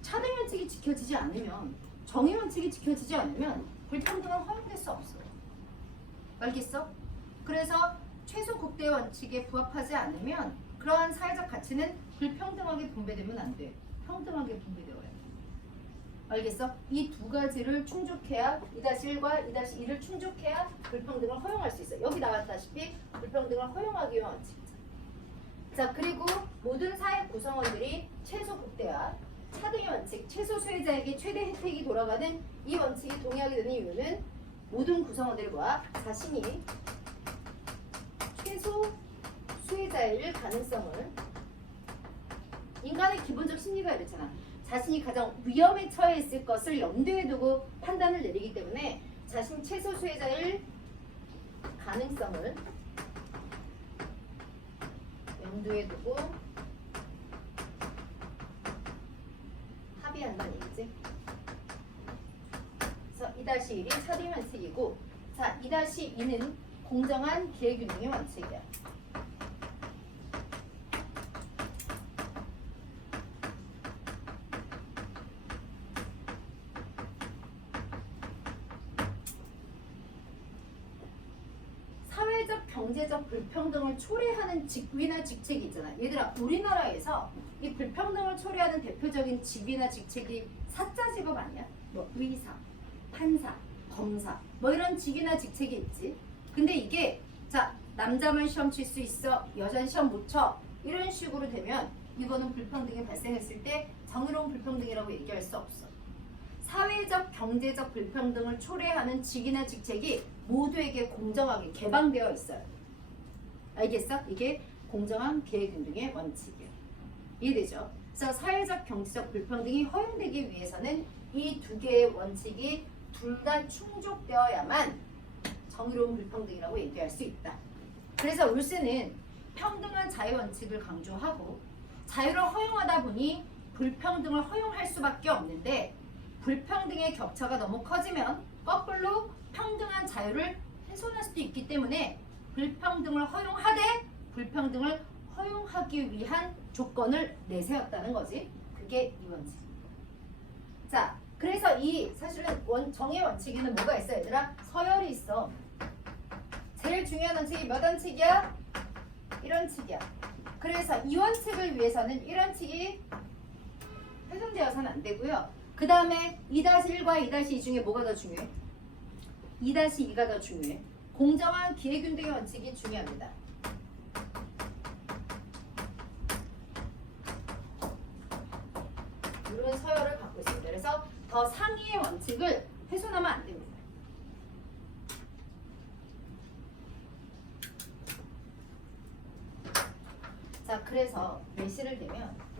차등 원칙이 지켜지지 않으면, 정의 원칙이 지켜지지 않으면 불평등은 허용될 수 없어. 알겠어? 그래서 최소 극대 원칙에 부합하지 않으면 그러한 사회적 가치는 불평등하게 분배되면 안 돼. 평등하게 분배되어야 돼. 알겠어? 이 두 가지를 충족해야 2-1과 2-2를 충족해야 불평등을 허용할 수 있어. 여기 나왔다시피 불평등을 허용하기 위한 원칙이죠. 자, 그리고 모든 사회 구성원들이 최소 극대화, 차등의 원칙, 최소 수혜자에게 최대 혜택이 돌아가는 이 원칙이 동의하게 되는 이유는 모든 구성원들과 자신이 최소 수혜자일 가능성을, 인간의 기본적 심리가 이렇잖아. 자신이 가장 위험에 처해 있을 것을 염두에 두고 판단을 내리기 때문에 자신 최소 수혜자일 가능성을 염두에 두고 합의한다는 얘기지. 그래서 2-1이 차등의 원칙이고, 자, 2-2는 공정한 기회균형의 원칙이야. 사회적 경제적 불평등을 초래하는 직위나 직책이 있잖아. 얘들아, 우리나라에서 이 불평등을 초래하는 대표적인 직위나 직책이 사자 직업 아니야? 뭐 의사, 판사, 검사, 뭐 이런 직위나 직책이 있지. 근데 이게 자, 남자만 시험 칠 수 있어, 여자는 시험 못 쳐, 이런 식으로 되면 이거는 불평등이 발생했을 때 정의로운 불평등이라고 얘기할 수 없어. 사회적 경제적 불평등을 초래하는 직위나 직책이 모두에게 공정하게 개방되어 있어요. 알겠어? 이게 공정한 기회균등의 원칙이에요. 이해되죠? 그래서 사회적 경제적 불평등이 허용되기 위해서는 이 두 개의 원칙이 둘 다 충족되어야만 정의로운 불평등이라고 얘기할 수 있다. 그래서 울스는 평등한 자유 원칙을 강조하고 자유를 허용하다 보니 불평등을 허용할 수밖에 없는데, 불평등의 격차가 너무 커지면 거꾸로 평등한 자유를 훼손할 수도 있기 때문에 불평등을 허용하되 불평등을 허용하기 위한 조건을 내세웠다는 거지. 그게 이 원칙. 자, 그래서 이 사실은 정의 원칙에는 뭐가 있어, 얘들아? 서열이 있어. 제일 중요한 원칙이 몇 원칙이야? 1원칙이야. 그래서 이 원칙을 위해서는 1원칙이 훼손되어서는 안 되고요. 그 다음에 2-1과 2-2 중에 뭐가 더 중요해? 2-2가 더 중요해. 공정한 기회균등의 원칙이 중요합니다. 이런 서열을 갖고 있습니다. 그래서 더 상위의 원칙을 훼손하면 안 됩니다. 자, 그래서 예시를 들면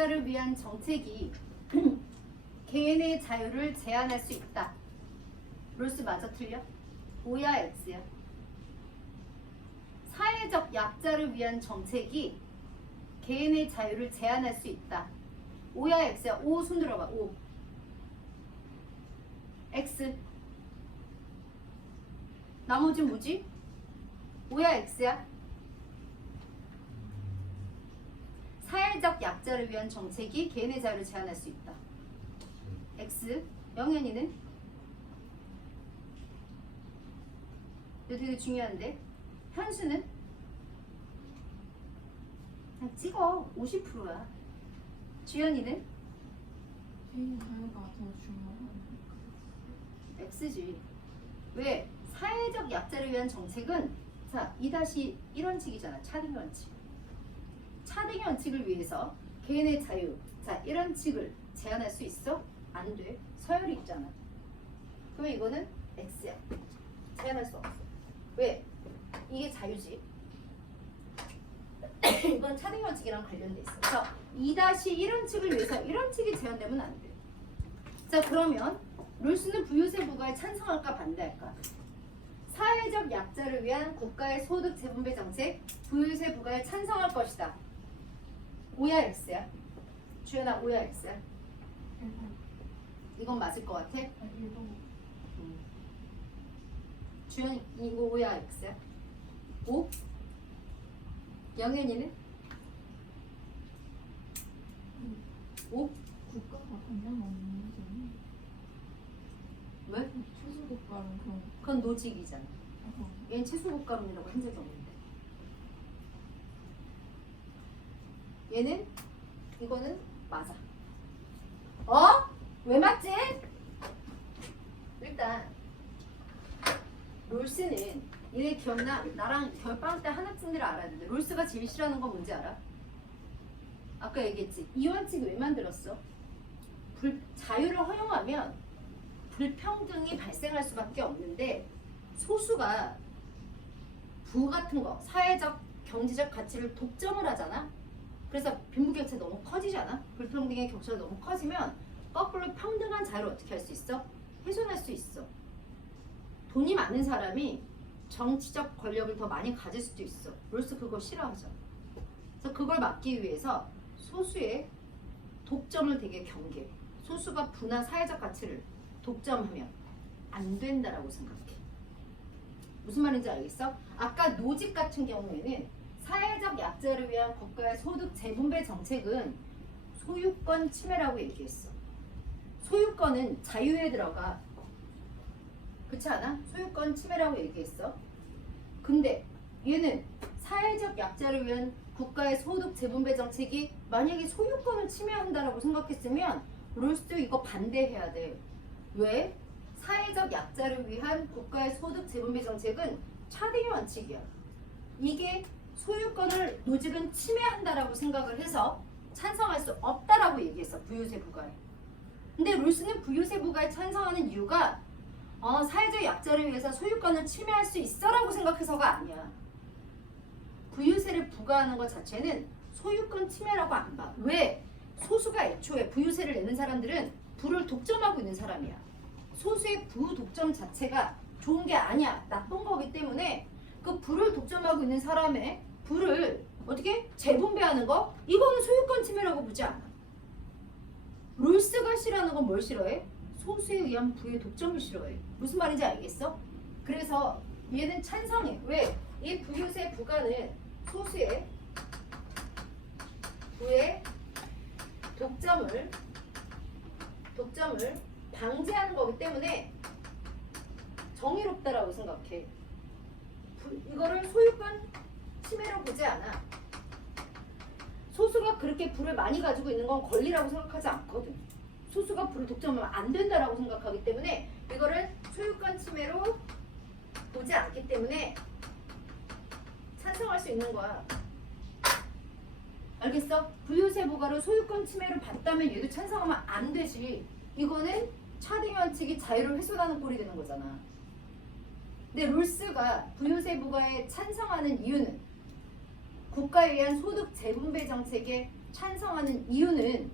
약자를 위한 정책이 개인의 자유를 제한할 수 있다. 롤스 맞아 틀려? O야 X야? 사회적 약자를 위한 정책이 개인의 자유를 제한할 수 있다. O야 X야? O 손 들어봐. O. X. 나머지 뭐지? O야 X야? 사회적 약자를 위한 정책이 개인의 자유를 제한할 수 있다. X. 영현이는? 이거 되게 중요한데. 현수는? 그냥 찍어. 50%야. 주연이는? 개인 자유가 더 중요한. X지. 왜? 사회적 약자를 위한 정책은 자 2-1원칙이잖아. 차등의 원칙. 차등의 원칙을 위해서 개인의 자유 자 1원칙을 제한할 수 있어? 안 돼. 서열이 있잖아. 그러면 이거는 X야. 제한할 수 없어. 왜? 이게 자유지. 이건 차등의 원칙이랑 관련돼 있어. 그래서 2-1원칙을 위해서 1원칙이 제한되면 안 돼. 자 그러면 롤스는 부유세 부과에 찬성할까 반대할까? 사회적 약자를 위한 국가의 소득 재분배 정책 부유세 부과에 찬성할 것이다. O야 X야? 주연아 O야 X야? 1번. 이건 맞을 것 같아? 1번. 주연이 이거 O야 X야? O? 영현이는? O? 국가가 감당 없는 거잖아. 왜? 최소국가는 그런. 그건 노직이잖아. 거. 얘는 최소국가론이라고 한 적이 없는데. 얘는 이거는 맞아. 어? 왜 맞지? 일단 롤스는 얘네 기억나? 나랑 겨울방학 때 하나쯤들 알아야 되는데 롤스가 제일 싫어하는 건 뭔지 알아? 아까 얘기했지. 이 원칙 왜 만들었어? 자유를 허용하면 불평등이 발생할 수밖에 없는데 소수가 부 같은 거 사회적 경제적 가치를 독점을 하잖아. 그래서 빈부격차 너무 커지잖아. 불평등의 격차가 너무 커지면 거꾸로 평등한 자유를 어떻게 할 수 있어? 훼손할 수 있어. 돈이 많은 사람이 정치적 권력을 더 많이 가질 수도 있어. 롤스 그거 싫어하잖아. 그래서 그걸 막기 위해서 소수의 독점을 되게 경계해. 소수가 부나 사회적 가치를 독점하면 안 된다라고 생각해. 무슨 말인지 알겠어? 아까 노직 같은 경우에는 사회적 약자를 위한 국가의 소득 재분배 정책은 소유권 침해라고 얘기했어. 소유권은 자유에 들어가. 그렇지 않아? 소유권 침해라고 얘기했어. 근데 얘는 사회적 약자를 위한 국가의 소득 재분배 정책이 만약에 소유권을 침해한다라고 생각했으면 롤스도 이거 반대해야 돼. 왜? 사회적 약자를 위한 국가의 소득 재분배 정책은 차등의 원칙이야. 이게 소유권을 노직은 침해한다라고 생각을 해서 찬성할 수 없다라고 얘기했어. 부유세 부과에. 근데 롤스는 부유세 부과에 찬성하는 이유가 사회적 약자를 위해서 소유권을 침해할 수 있어라고 생각해서가 아니야. 부유세를 부과하는 것 자체는 소유권 침해라고 안 봐. 왜? 소수가 애초에 부유세를 내는 사람들은 부를 독점하고 있는 사람이야. 소수의 부 독점 자체가 좋은 게 아니야. 나쁜 거기 때문에 그 부를 독점하고 있는 사람의 부를 어떻게 재분배하는 거? 이거는 소유권 침해라고 보지 않아. 롤스가 싫어하는 건 뭘 싫어해? 소수에 의한 부의 독점을 싫어해. 무슨 말인지 알겠어? 그래서 얘는 찬성해. 왜? 이 부유세 부과는 소수의 부의 독점을 방지하는 거기 때문에 정의롭다라고 생각해. 이거를 소유권 침해로 보지 않아. 소수가 그렇게 부를 많이 가지고 있는 건 권리라고 생각하지 않거든. 소수가 부를 독점하면 안 된다라고 생각하기 때문에 이거를 소유권 침해로 보지 않기 때문에 찬성할 수 있는 거야. 알겠어? 부유세 부과를 소유권 침해로 봤다면 얘도 찬성하면 안 되지. 이거는 차등의 원칙이 자유를 훼손하는 꼴이 되는 거잖아. 근데 롤스가 부유세 부과에 찬성하는 이유는 국가에 의한 소득 재분배 정책의 찬성하는 이유는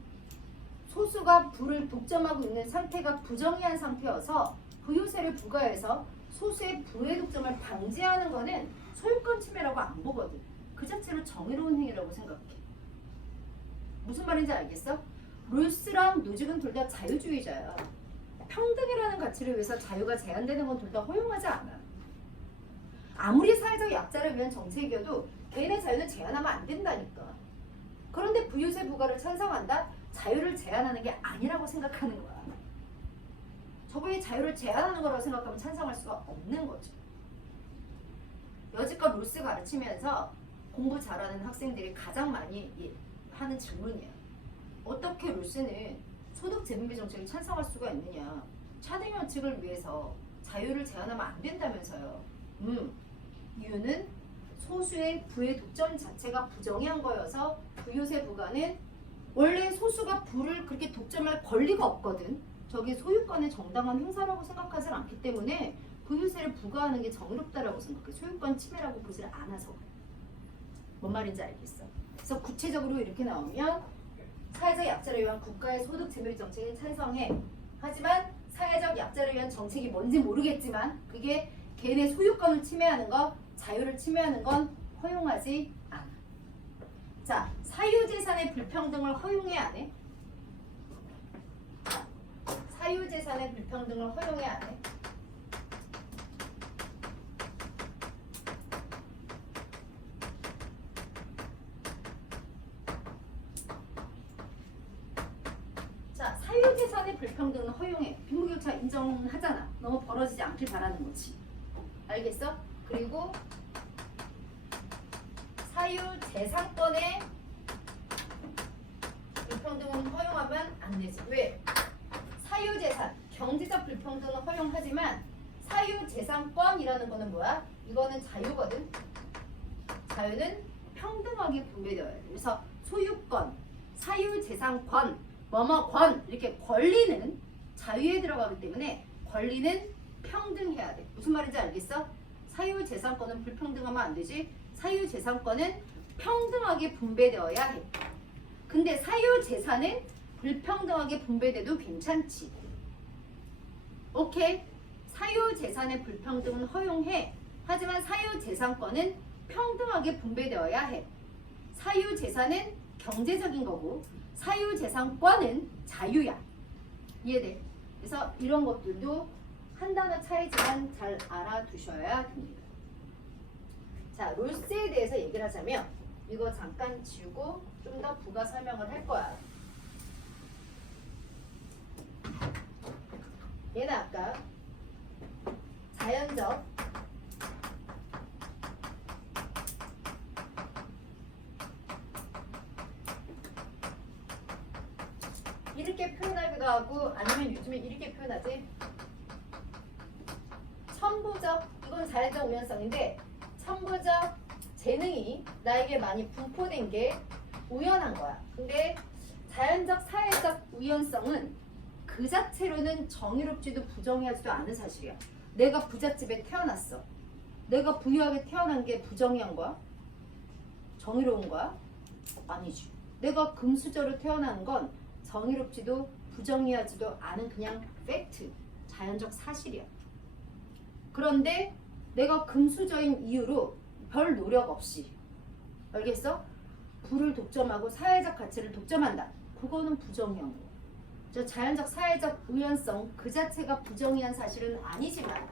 소수가 부를 독점하고 있는 상태가 부정의한 상태여서 부유세를 부과해서 소수의 부의 독점을 방지하는 것은 소유권 침해라고 안 보거든. 그 자체로 정의로운 행위라고 생각해. 무슨 말인지 알겠어? 롤스랑 노직은 둘 다 자유주의자야. 평등이라는 가치를 위해서 자유가 제한되는 건 둘 다 허용하지 않아. 아무리 사회적 약자를 위한 정책이어도 개인의 자유는 제한하면 안 된다니까. 그런데 부유세 부과를 찬성한다? 자유를 제한하는 게 아니라고 생각하는 거야. 저분이 자유를 제한하는 거라고 생각하면 찬성할 수가 없는 거죠. 여지껏 롤스 가르치면서 공부 잘하는 학생들이 가장 많이 하는 질문이야. 어떻게 롤스는 소득 재분배 정책을 찬성할 수가 있느냐? 차등 원칙을 위해서 자유를 제한하면 안 된다면서요. 이유는 소수의 부의 독점 자체가 부정의한 거여서 부유세 부과는 원래 소수가 부를 그렇게 독점할 권리가 없거든. 저게 소유권의 정당한 행사라고 생각하지 않기 때문에 부유세를 부과하는 게 정의롭다라고 생각해. 소유권 침해라고 보질 않아서 그래. 뭔 말인지 알겠어? 그래서 구체적으로 이렇게 나오면 사회적 약자를 위한 국가의 소득 재별 정책에 찬성해. 하지만 사회적 약자를 위한 정책이 뭔지 모르겠지만 그게 개인의 소유권을 침해하는 것, 자유를 침해하는 건 허용하지 않아. 자, 사유재산의 불평등을 허용해 안 해? 사유재산의 불평등을 허용해 안 해? 자, 사유재산의 불평등은 허용해. 빈부격차 인정하잖아. 너무 벌어지지 않길 바라는 거지. 알겠어? 그리고 사유재산권의 불평등은 허용하면 안 되지. 왜? 사유재산, 경제적 불평등은 허용하지만 사유재산권이라는 거는 뭐야? 이거는 자유거든. 자유는 평등하게 분배되어야 돼. 그래서 소유권, 사유재산권, 뭐뭐권 이렇게 권리는 자유에 들어가기 때문에 권리는 평등해야 돼. 무슨 말인지 알겠어? 사유재산권은 불평등하면 안 되지. 사유재산권은 평등하게 분배되어야 해. 근데 사유재산은 불평등하게 분배돼도 괜찮지. 오케이? 사유재산의 불평등은 허용해. 하지만 사유재산권은 평등하게 분배되어야 해. 사유재산은 경제적인 거고 사유재산권은 자유야. 이해돼? 그래서 이런 것들도 한 단어 차이지만 잘 알아두셔야 됩니다. 자, 롤스에 대해서 얘기를 하자면 이거 잠깐 지우고 좀 더 부가 설명을 할 거야. 얘는 아까 자연적 이렇게 표현하기도 하고 아니면 요즘에 이렇게 표현하지. 천부적, 이건 자연적 우연성인데 천부적 재능이 나에게 많이 분포된 게 우연한 거야. 근데 자연적 사회적 우연성은 그 자체로는 정의롭지도 부정의하지도 않은 사실이야. 내가 부잣집에 태어났어. 내가 부유하게 태어난 게 부정의한 거야? 정의로운 거야? 아니지. 내가 금수저로 태어난 건 정의롭지도 부정의하지도 않은 그냥 팩트, 자연적 사실이야. 그런데 내가 금수저인 이유로 별 노력 없이, 알겠어? 부를 독점하고 사회적 가치를 독점한다. 그거는 부정의한 거야. 저 자연적 사회적 우연성 그 자체가 부정의한 사실은 아니지만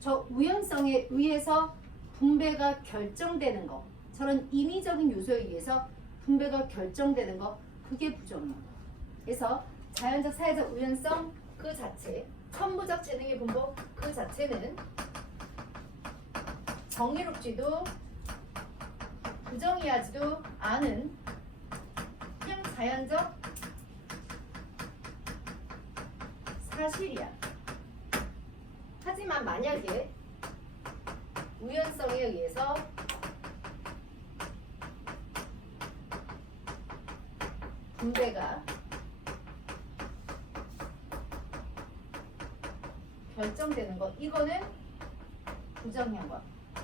저 우연성에 의해서 분배가 결정되는 거, 저런 인위적인 요소에 의해서 분배가 결정되는 거, 그게 부정의한 거야. 그래서 자연적 사회적 우연성 그 자체, 천부적 재능의 분포 그 자체는 정의롭지도 부정의하지도 않은 그냥 자연적 사실이야. 하지만 만약에 우연성에 의해서 분배가 결정되는 것, 이거는 부정의한 거야.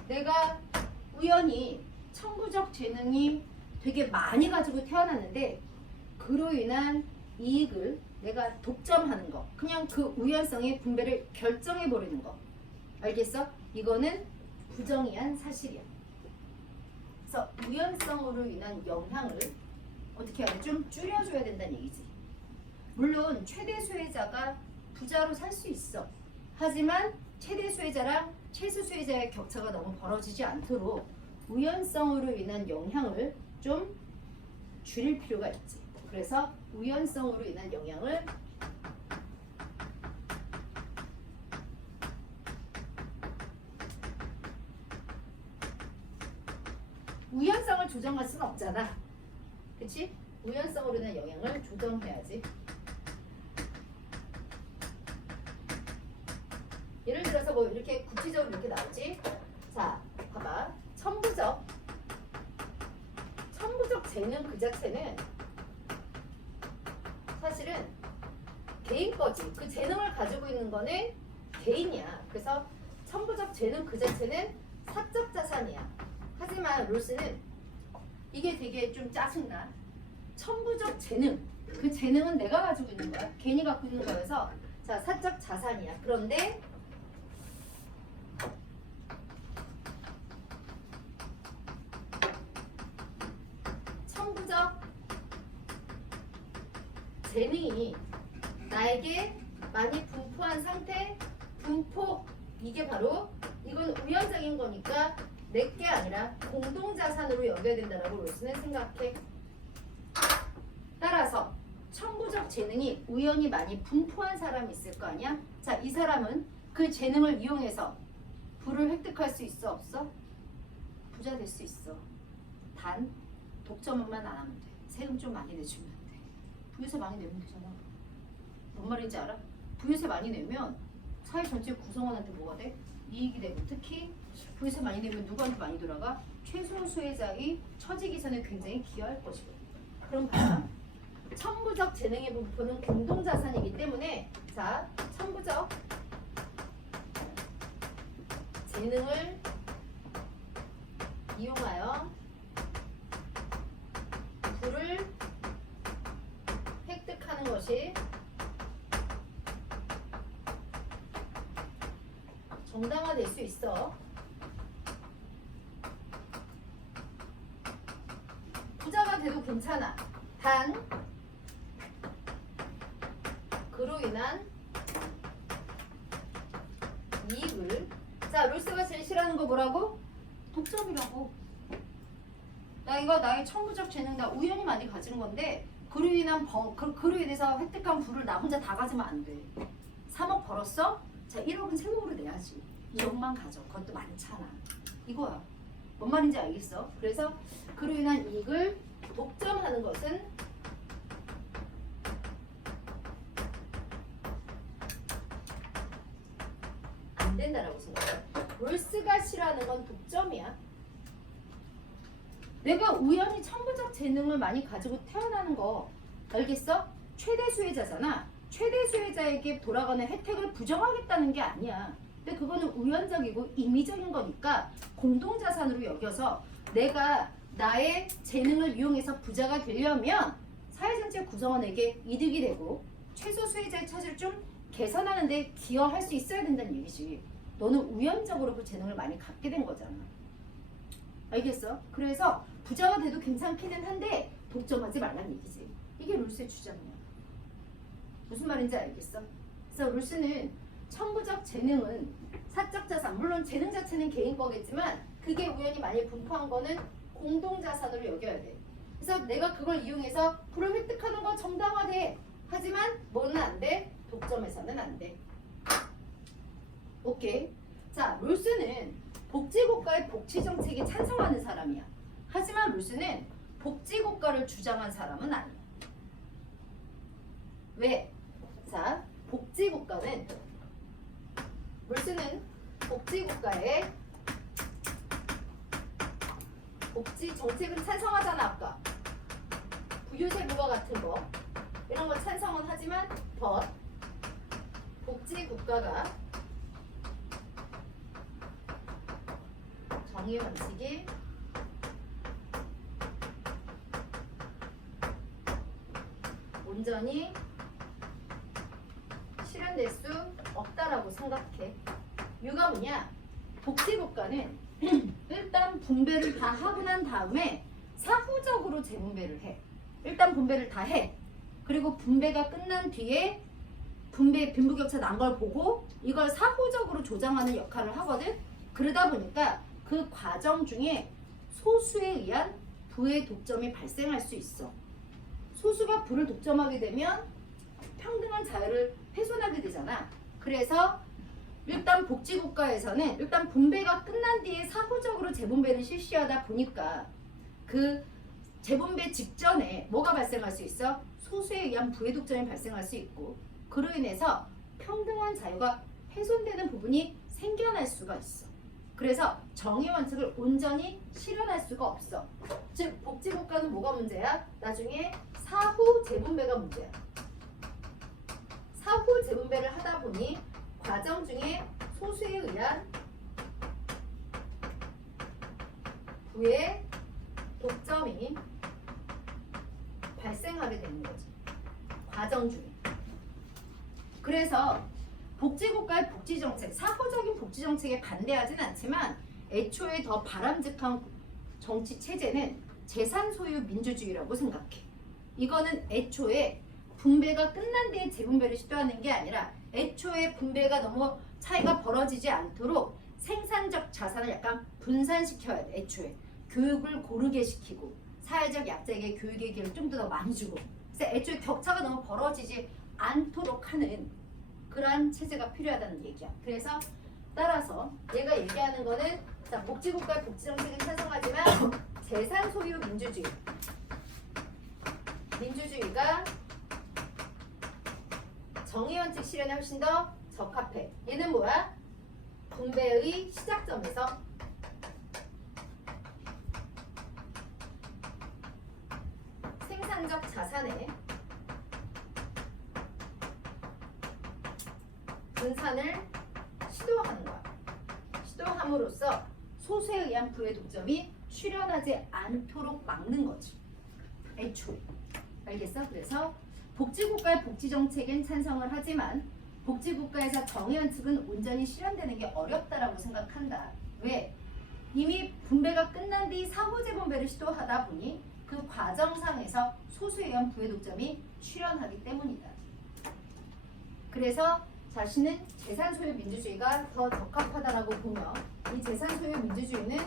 내가 우연히 천부적 재능이 되게 많이 가지고 태어났는데 그로 인한 이익을 내가 독점하는 거, 그냥 그 우연성의 분배를 결정해 버리는 거. 알겠어? 이거는 부정의한 사실이야. 그래서 우연성으로 인한 영향을 어떻게 해야 돼? 좀 줄여줘야 된다는 얘기지. 물론 최대 수혜자가 부자로 살 수 있어. 하지만 최대 수혜자랑 최소 수혜자의 격차가 너무 벌어지지 않도록 우연성으로 인한 영향을 좀 줄일 필요가 있지. 그래서 우연성으로 인한 영향을 우연성을 조정할 수는 없잖아. 그치? 우연성으로 인한 영향을 조정해야지. 예를 들어서 뭐 이렇게 구체적으로 이렇게 나오지. 자, 봐봐. 천부적 재능 그 자체는 사실은 개인 거지. 그 재능을 가지고 있는 거는 개인이야. 그래서 천부적 재능 그 자체는 사적 자산이야. 하지만 롤스는 이게 되게 좀 짜증나. 천부적 재능, 그 재능은 내가 가지고 있는 거야. 개인이 갖고 있는 거여서 자, 사적 자산이야. 그런데 천부적 재능이 나에게 많이 분포한 상태, 분포, 이게 바로 이건 우연적인 거니까 내 게 아니라 공동자산으로 여겨야 된다고 롤스는 생각해. 따라서 천부적 재능이 우연히 많이 분포한 사람이 있을 거 아니야? 자, 이 사람은 그 재능을 이용해서 부를 획득할 수 있어, 없어? 부자 될 수 있어. 단 독점만 안 하면 돼. 세금 좀 많이 내주면 돼. 부유세 많이 내면 되잖아. 뭔 말인지 알아? 부유세 많이 내면 사회 전체 구성원한테 뭐가 돼? 이익이 되고, 특히 부유세 많이 내면 누구한테 많이 돌아가? 최소 수혜자의 처지 개선에 굉장히 기여할 것이거든. 그럼 봐봐. 천부적 재능의 분포는 공동자산이기 때문에 자, 천부적 재능을 이용하여 부를 획득하는 것이 정당화될 수 있어. 부자가 돼도 괜찮아. 단 그로 인한 이익을 자, 롤스가 제일 싫어하는 거 뭐라고? 독점이라고. 나 이거 나의 천부적 재능 나 우연히 많이 가진 건데 그로 인한 그로 인해서 획득한 부를 나 혼자 다 가지면 안 돼. 3억 벌었어? 자, 1억은 세금으로 내야지. 2억만 가져. 그것도 많잖아. 이거야. 뭔 말인지 알겠어? 그래서 그로 인한 이익을 독점하는 것은 안 된다라고 생각해. 롤스가 싫어하는 건 독점이야. 내가 우연히 천부적 재능을 많이 가지고 태어나는 거 알겠어? 최대 수혜자잖아. 최대 수혜자에게 돌아가는 혜택을 부정하겠다는 게 아니야. 근데 그거는 우연적이고 임의적인 거니까 공동자산으로 여겨서 내가 나의 재능을 이용해서 부자가 되려면 사회전체 구성원에게 이득이 되고 최소 수혜자의 처지를 좀 개선하는 데 기여할 수 있어야 된다는 얘기지. 너는 우연적으로 그 재능을 많이 갖게 된 거잖아. 알겠어? 그래서 부자가 돼도 괜찮기는 한데 독점하지 말라는 얘기지. 이게 롤스의 주장이야. 무슨 말인지 알겠어? 그래서 롤스는 천부적 재능은 사적 자산, 물론 재능 자체는 개인 거겠지만 그게 우연히 많이 분포한 거는 공동자산으로 여겨야 돼. 그래서 내가 그걸 이용해서 부를 획득하는 건 정당화돼. 하지만 뭐는 안 돼? 독점해서는 안 돼. 오케이. 자, 롤스는 복지국가의 복지정책에 찬성하는 사람이야. 하지만 롤스는 복지국가를 주장한 사람은 아니야. 왜? 자, 복지국가는 롤스는 복지국가의 복지정책은 찬성하잖아. 아까 부유세 부과 같은 거 이런 거 찬성은 하지만 복지국가가 정의 원칙이 온전히 실현될 수 없다라고 생각해. 이유가 뭐냐? 복지국가는 일단 분배를 다 하고 난 다음에 사후적으로 재분배를 해. 일단 분배를 다 해. 그리고 분배가 끝난 뒤에 분배 빈부격차 난 걸 보고 이걸 사후적으로 조정하는 역할을 하거든. 그러다 보니까 그 과정 중에 소수에 의한 부의 독점이 발생할 수 있어. 소수가 부를 독점하게 되면 평등한 자유를 훼손하게 되잖아. 그래서 일단 복지국가에서는 일단 분배가 끝난 뒤에 사후적으로 재분배를 실시하다 보니까 그 재분배 직전에 뭐가 발생할 수 있어? 소수에 의한 부의 독점이 발생할 수 있고 그로 인해서 평등한 자유가 훼손되는 부분이 생겨날 수가 있어. 그래서 정의 원칙을 온전히 실현할 수가 없어. 즉 복지국가는 뭐가 문제야? 나중에 사후 재분배가 문제야. 사후 재분배를 하다 보니 과정 중에 소수에 의한 부의 독점이 발생하게 되는 거지. 과정 중에. 그래서 복지국가의 복지정책, 사후적인 복지정책에 반대하진 않지만 애초에 더 바람직한 정치 체제는 재산 소유 민주주의라고 생각해. 이거는 애초에 분배가 끝난 뒤에 재분배를 시도하는 게 아니라 애초에 분배가 너무 차이가 벌어지지 않도록 생산적 자산을 약간 분산시켜야 돼. 애초에 교육을 고르게 시키고 사회적 약자에게 교육의 기회를 좀 더 많이 주고 그래서 애초에 격차가 너무 벌어지지 않도록 하는 그러한 체제가 필요하다는 얘기야. 그래서 따라서 얘가 얘기하는 거는 자, 복지국가의 복지정책은 찬성하지만 재산 소유 민주주의가 정의원칙 실현에 훨씬 더 적합해. 얘는 뭐야? 분배의 시작점에서 생산적 자산의 분산을 시도하는 거야. 시도함으로써 소수에 의한 부의 독점이 실현하지 않도록 막는 거지. 애초에. 알겠어? 그래서 복지국가의 복지정책엔 찬성을 하지만 복지국가에서 정의원칙은 온전히 실현되는 게 어렵다라고 생각한다. 왜? 이미 분배가 끝난 뒤 사후재분배를 시도하다 보니 그 과정상에서 소수에 의한 부의 독점이 실현하기 때문이다. 그래서 자신은 재산 소유 민주주의가 더 적합하다라고 보며 이 재산 소유 민주주의는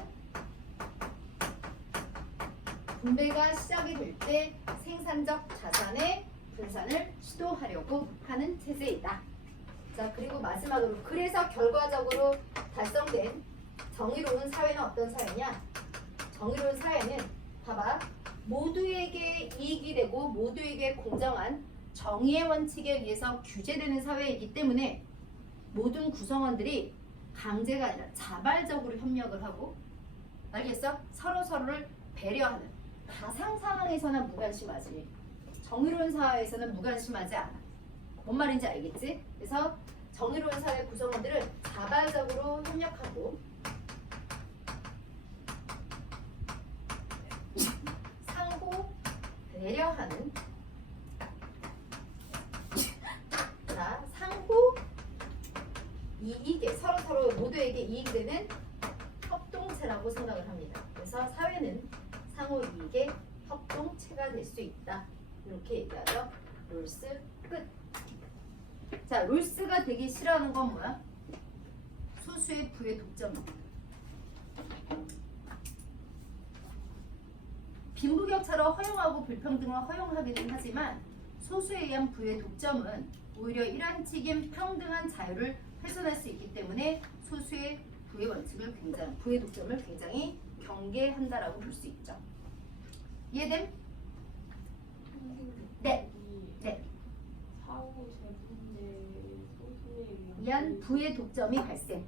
분배가 시작이 될 때 생산적 자산의 분산을 시도하려고 하는 체제이다. 자, 그리고 마지막으로 그래서 결과적으로 달성된 정의로운 사회는 어떤 사회냐? 정의로운 사회는 봐봐. 모두에게 이익이 되고 모두에게 공정한 정의의 원칙에 의해서 규제되는 사회이기 때문에 모든 구성원들이 강제가 아니라 자발적으로 협력을 하고 알겠어? 서로를 배려하는 가상 상황에서는 무관심하지 정의로운 사회에서는 무관심하지 않아. 뭔 말인지 알겠지? 그래서 정의로운 사회 구성원들은 자발적으로 협력하고 상호 배려하는 자, 상호 이익에 서로 모두에게 이익이 되는 협동체라고 생각을 합니다. 그래서 사회는 상호 이익의 협동체가 될 수 있다. 이렇게 얘기하죠. 롤스 끝. 자, 롤스가 되기 싫어하는 건 뭐야? 소수의 부의 독점입니다. 빈부격차를 허용하고 불평등을 허용하기는 하지만 소수에 의한 부의 독점은 오히려 일반적인 평등한 자유를 훼손할 수 있기 때문에 소수의 부의 원칙을 부의 독점을 굉장히 경계한다라고 볼 수 있죠. 이해됨? 네. 네. 사후 재분배 소수에 의한 부의 독점이 발생.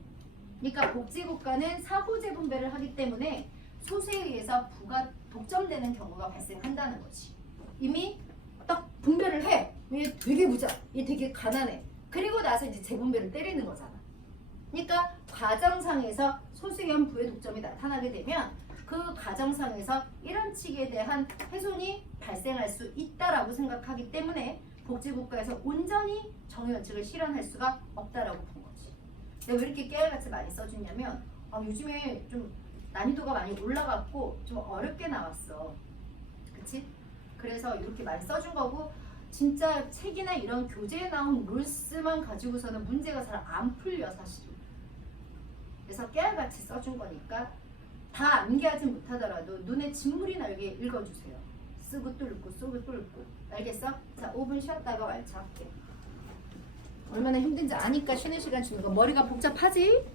그러니까 복지국가는 사후 재분배를 하기 때문에 소수에 의해서 부가 독점되는 경우가 발생한다는 거지. 이미 딱 분배를 해. 얘 되게 부자, 얘 되게 가난해. 그리고 나서 이제 재분배를 때리는 거잖아. 그러니까 과정상에서 소수에 의한 부의 독점이 나타나게 되면 그 가정상에서 이런 측에 대한 훼손이 발생할 수 있다라고 생각하기 때문에 복지국가에서 온전히 정의원칙을 실현할 수가 없다라고 본 거지. 내가 왜 이렇게 깨알같이 많이 써주냐면 요즘에 좀 난이도가 많이 올라갔고 좀 어렵게 나왔어. 그치? 그래서 이렇게 많이 써준 거고 진짜 책이나 이런 교재에 나온 룰스만 가지고서는 문제가 잘 안 풀려 사실은. 그래서 깨알같이 써준 거니까 다 암기하진 못하더라도 눈에 진물이 나게 읽어주세요. 쓰고 뚫고 쓰고 뚫고. 알겠어? 자 5분 쉬었다가 말차할게. 얼마나 힘든지 아니까 쉬는 시간 주는 거. 머리가 복잡하지?